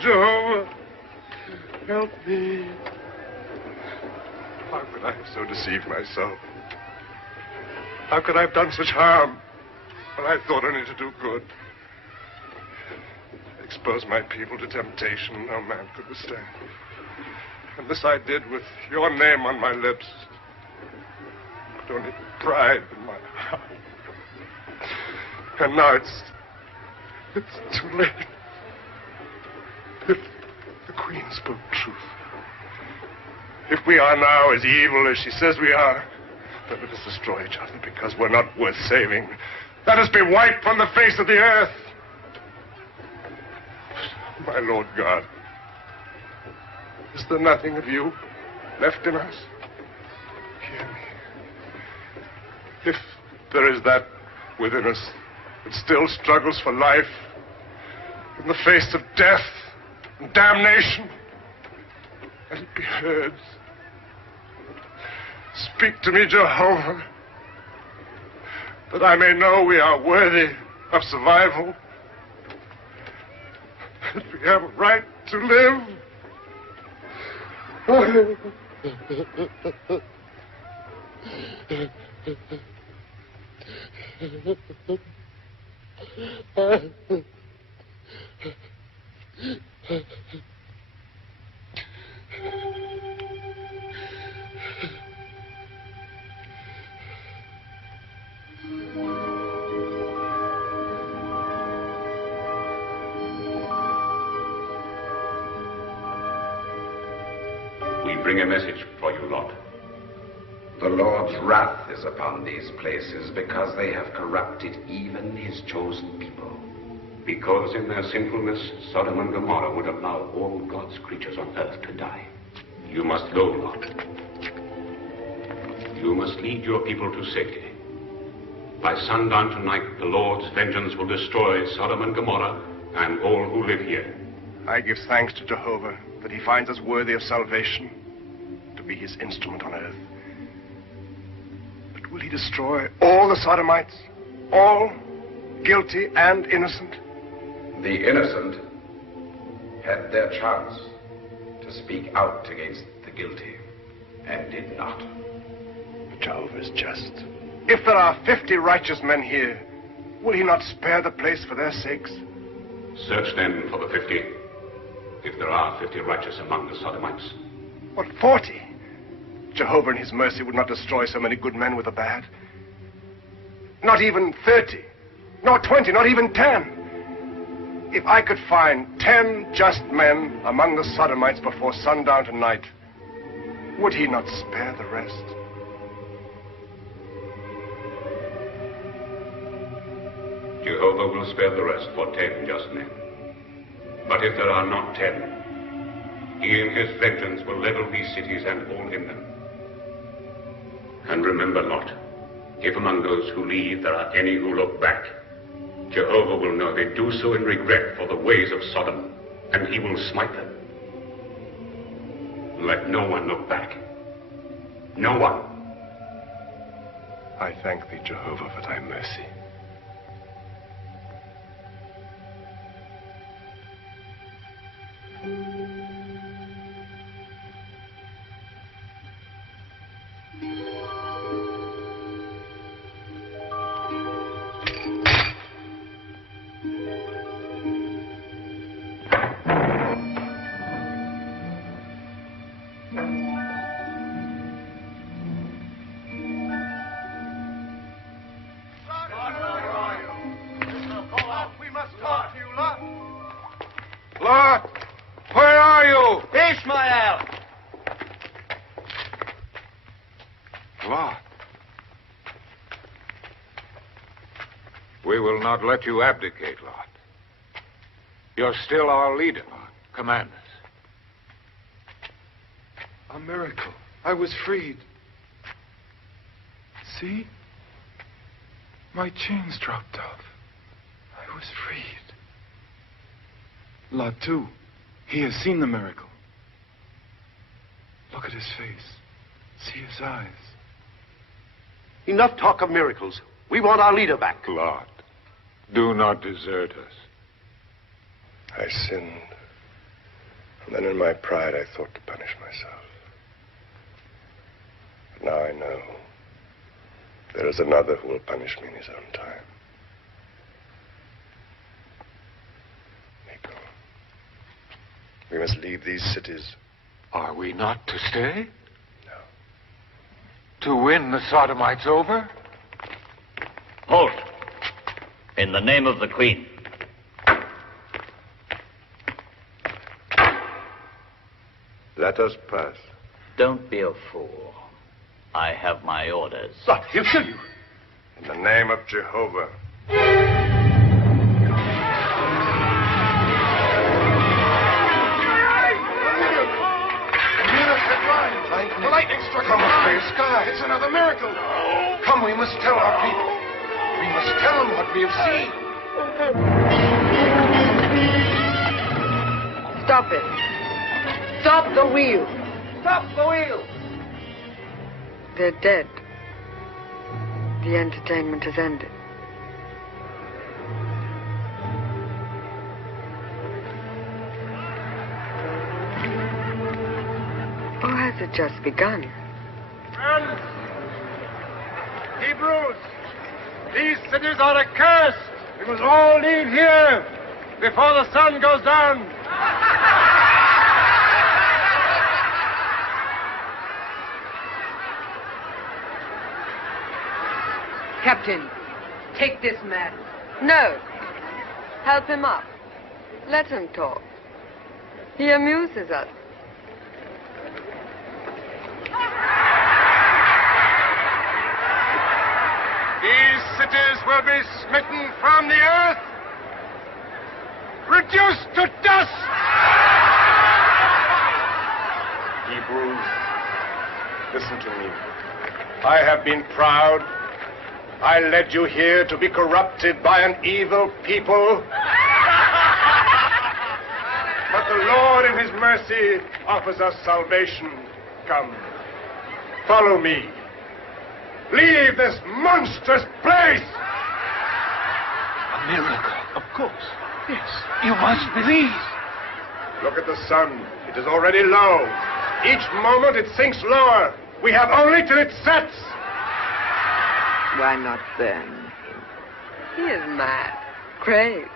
Jehovah, help me. How could I have so deceived myself? How could I have done such harm when I thought only to do good? Expose my people to temptation no man could withstand. And this I did with your name on my lips, but only pride in my heart. And now it's too late. If the Queen spoke truth, if we are now as evil as she says we are, then let us destroy each other because we're not worth saving. Let us be wiped from the face of the earth. My Lord God, is there nothing of you left in us? Hear me. If there is that within us that still struggles for life in the face of death and damnation, let it be heard. Speak to me, Jehovah, that I may know we are worthy of survival, that we have a right to live. We bring a message for you, Lot. The Lord's wrath is upon these places because they have corrupted even his chosen people. Because in their sinfulness, Sodom and Gomorrah would allow all God's creatures on earth to die. You must go, Lot. You must lead your people to safety. By sundown tonight, the Lord's vengeance will destroy Sodom and Gomorrah and all who live here. I give thanks to Jehovah that he finds us worthy of salvation, to be his instrument on earth. But will he destroy all the Sodomites? All, guilty and innocent? The innocent had their chance to speak out against the guilty and did not. But Jehovah is just. If there are 50 righteous men here, will he not spare the place for their sakes? Search then for the 50. If there are 50 righteous among the Sodomites. What, 40? Jehovah in his mercy would not destroy so many good men with the bad. Not even 30. Not 20, not even 10. If I could find 10 just men among the Sodomites before sundown tonight, would he not spare the rest? Jehovah will spare the rest for 10 just men. But if there are not 10, he in his vengeance will level these cities and all in them. And remember, Lot, if among those who leave there are any who look back, Jehovah will know they do so in regret for the ways of Sodom, and he will smite them. Let no one look back. No one. I thank thee, Jehovah, for thy mercy. Lot, where are you? Ishmael! Lot. We will not let you abdicate, Lot. You're still our leader, Lot. Command us. A miracle. I was freed. See? My chains dropped off. I was freed. Lot, too. He has seen the miracle. Look at his face. See his eyes. Enough talk of miracles. We want our leader back. Lot, do not desert us. I sinned. And then in my pride, I thought to punish myself. But now I know there is another who will punish me in his own time. Nico, we must leave these cities. Are we not to stay? No. To win the Sodomites over? Halt! In the name of the Queen. Let us pass. Don't be a fool. I have my orders. But he'll kill you. In the name of Jehovah. The lightning struck from the clear sky. It's another miracle. Come, we must tell our people. We must tell them what we have seen. Stop it. Stop the wheel. Stop the wheel. They're dead. The entertainment has ended. Or has it just begun? Friends, Hebrews, these cities are accursed. We must all leave here before the sun goes down. Captain, take this man. No. Help him up. Let him talk. He amuses us. These cities will be smitten from the earth, reduced to dust. Hebrews, listen to me. I have been proud. I led you here to be corrupted by an evil people. But the Lord in his mercy offers us salvation. Come, follow me. Leave this monstrous place! A miracle, of course. Yes, you must believe. Look at the sun. It is already low. Each moment it sinks lower. We have only till it sets. Why not burn him? He is mad, crazed.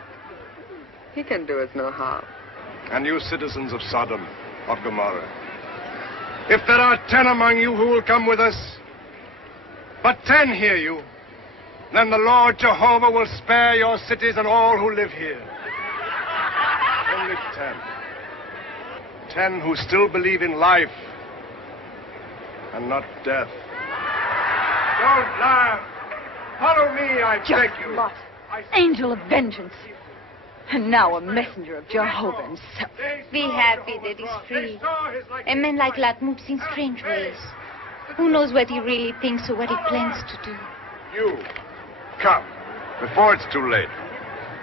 He can do us no harm. And you citizens of Sodom, of Gomorrah, if there are 10 among you who will come with us, but 10 hear you, then the Lord Jehovah will spare your cities and all who live here. Only 10. 10 who still believe in life and not death. Don't laugh. Follow me, I beg you. Lot. Angel of vengeance. And now a messenger of Jehovah himself. Be happy that he's free. A man like that moves in strange ways. Who knows what he really thinks or what he plans to do? You, come, before it's too late.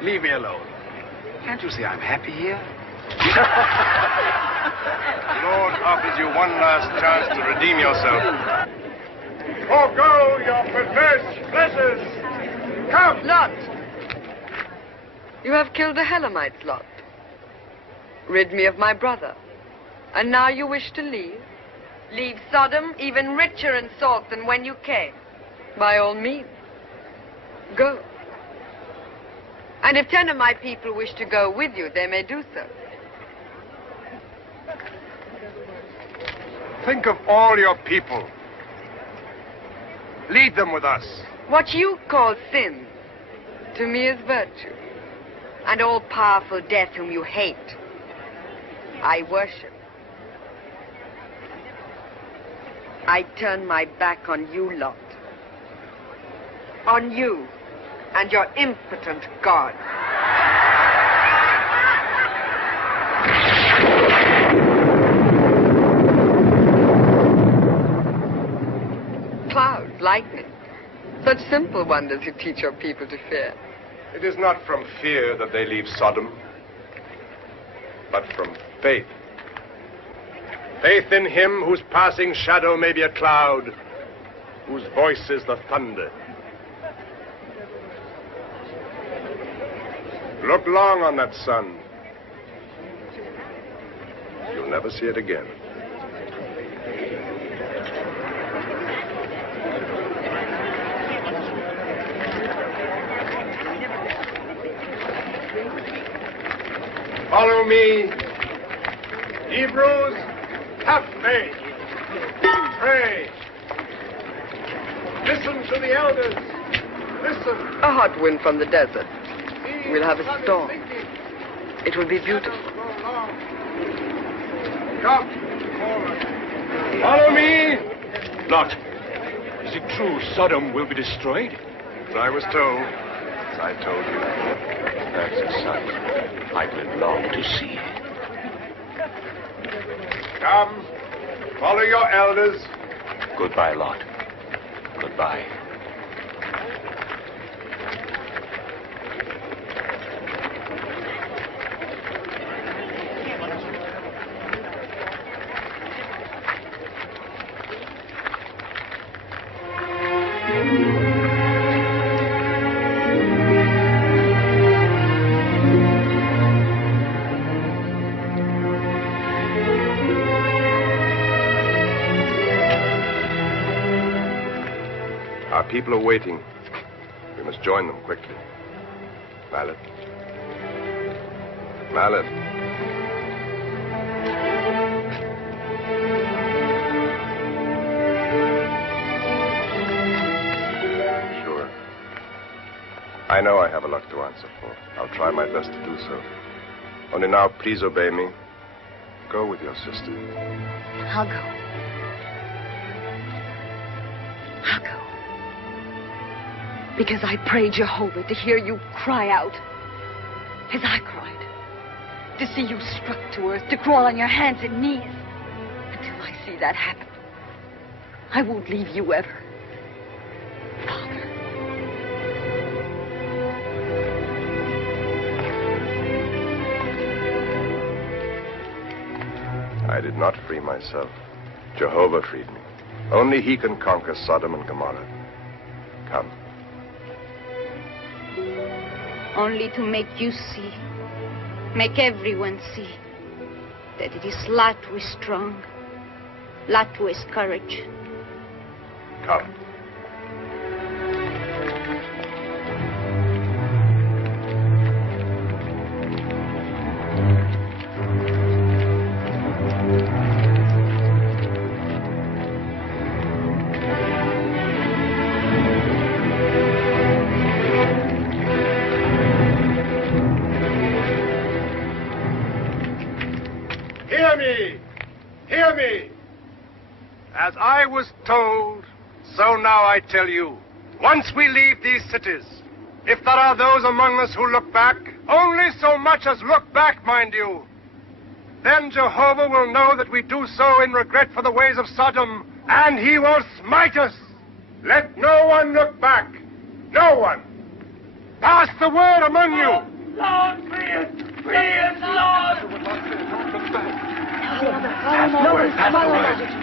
Leave me alone. Can't you see I'm happy here? The Lord offers you one last chance to redeem yourself. Forgo your perverse pleasures. Come! Lot! You have killed the Helamites, Lot. Rid me of my brother. And now you wish to leave? Leave Sodom even richer in salt than when you came. By all means. Go. And if 10 of my people wish to go with you, they may do so. Think of all your people. Lead them with us. What you call sin, to me is virtue. And all-powerful death whom you hate, I worship. I turn my back on you, Lot. On you and your impotent God. Clouds, lightning, such simple wonders you teach your people to fear. It is not from fear that they leave Sodom, but from faith. Faith in him whose passing shadow may be a cloud, whose voice is the thunder. Look long on that sun. You'll never see it again. Follow me. Hebrews, have faith. Pray. Listen to the elders. Listen. A hot wind from the desert. We'll have a storm. It will be beautiful. Come. Follow me. Lot, is it true Sodom will be destroyed? As I was told, as I told you. That's as such. I've lived long to see. Come. Follow your elders. Goodbye, Lot. Goodbye. People are waiting. We must join them quickly. Mallet. Mallet. Sure. I know I have a lot to answer for. I'll try my best to do so. Only now, please obey me. Go with your sister. I'll go. I'll go. Because I pray Jehovah to hear you cry out as I cried. To see you struck to earth, to crawl on your hands and knees. Until I see that happen, I won't leave you ever. Father. I did not free myself. Jehovah freed me. Only he can conquer Sodom and Gomorrah. Come. Only to make you see, make everyone see, that it is Lot who is strong, Lot who has courage. Come. Hear me. As I was told, so now I tell you. Once we leave these cities, if there are those among us who look back, only so much as look back, mind you, then Jehovah will know that we do so in regret for the ways of Sodom, and he will smite us. Let no one look back. No one. Pass the word among you. Lord, free us! Free us, Lord! Afterwards.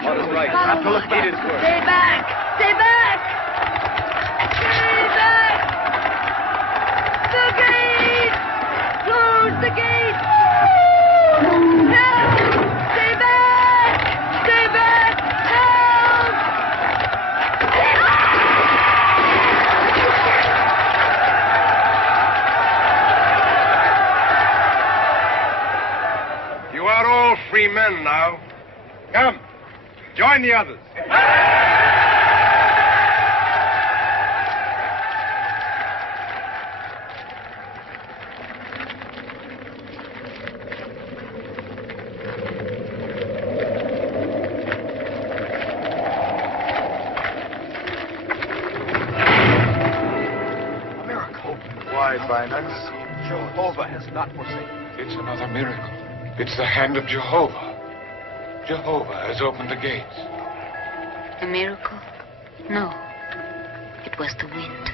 What is right? After the gate is work. Stay back! Stay back! Stay back! The gate! Close the gate! No! Stay back! Stay back! Help! You are all free men now. Come, join the others. A miracle. Why, by an unseen Jehovah has not forsaken. It's another miracle. It's the hand of Jehovah. Jehovah has opened the gates. A miracle? No. It was the wind.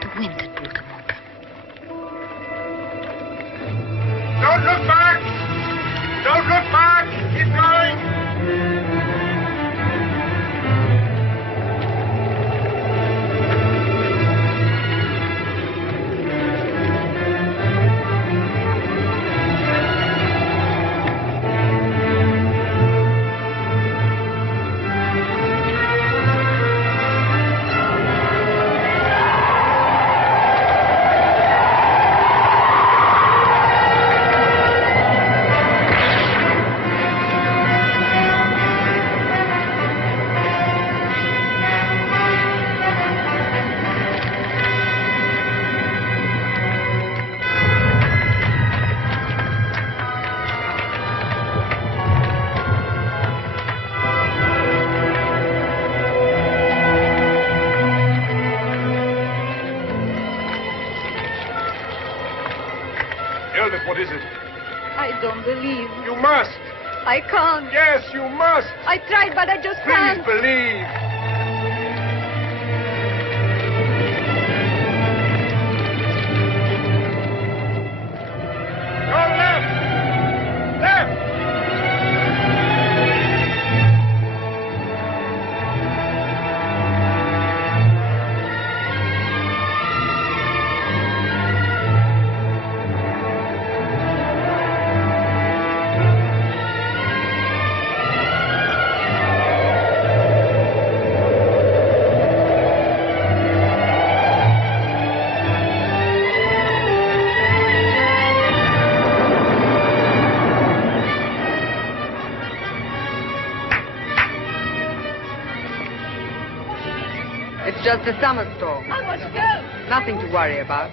The wind that blew them open. Don't look back! Don't look back! Keep going! it. What is it? I don't believe. You must. I can't. Yes, you must. I tried, but I just can't. Please believe. Go left. Left. It's just a summer storm. I must go. Nothing to worry about.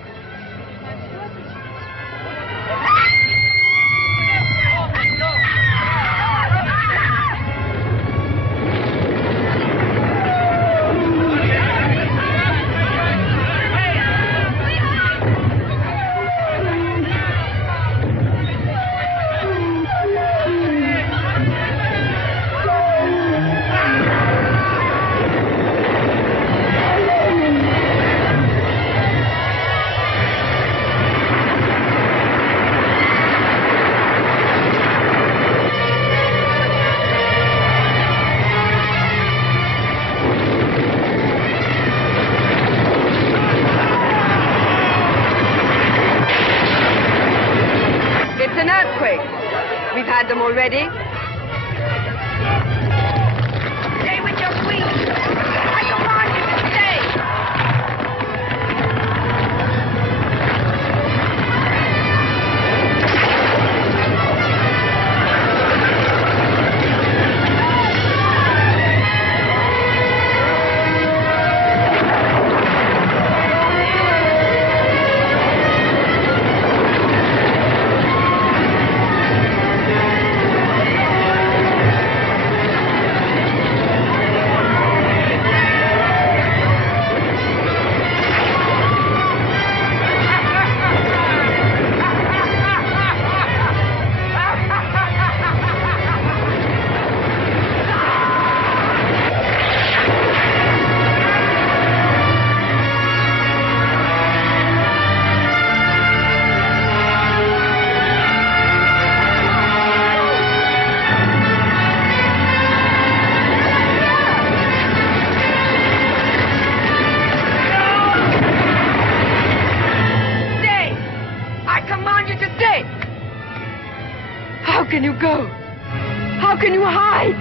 We've had them already. Stay with your queen. I command you to stay. How can you go? How can you hide?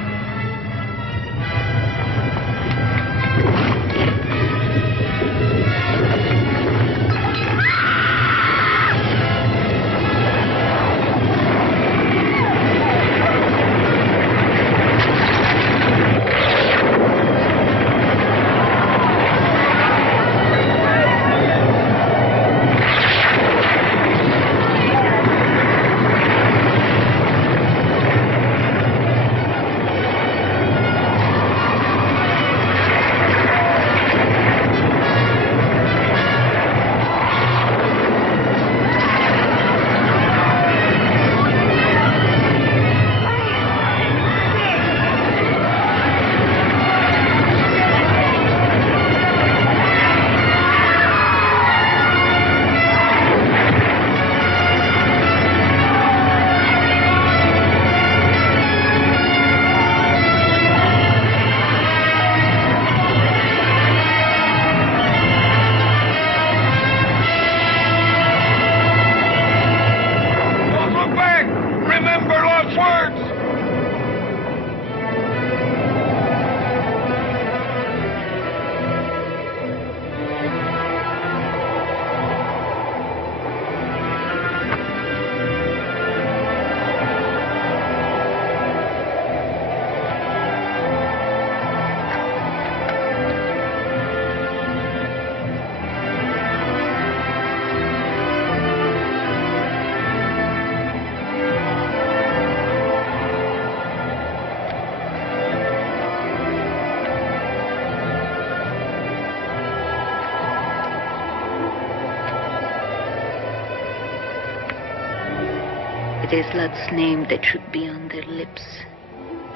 It is Lord's name that should be on their lips.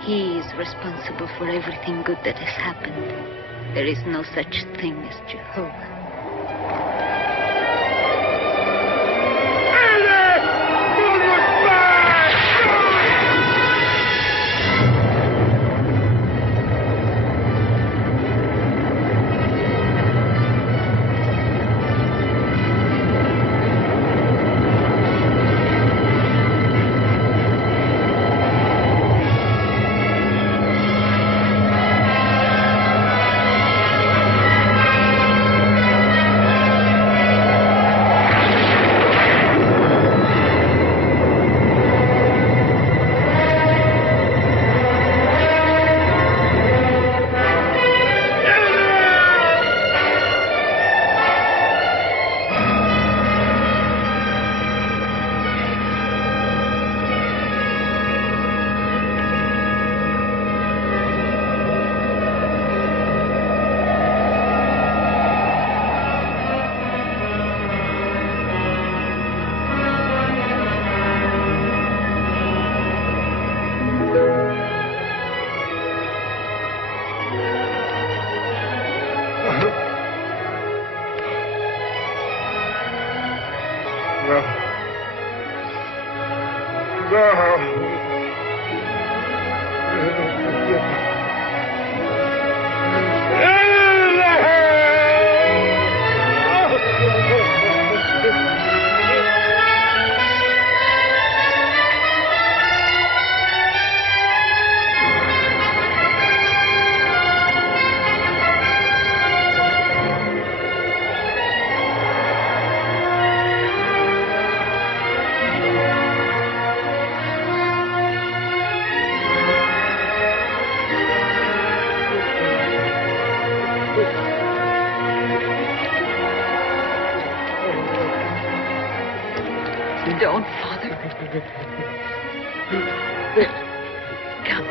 He is responsible for everything good that has happened. There is no such thing as Jehovah. Don't, Father. Come.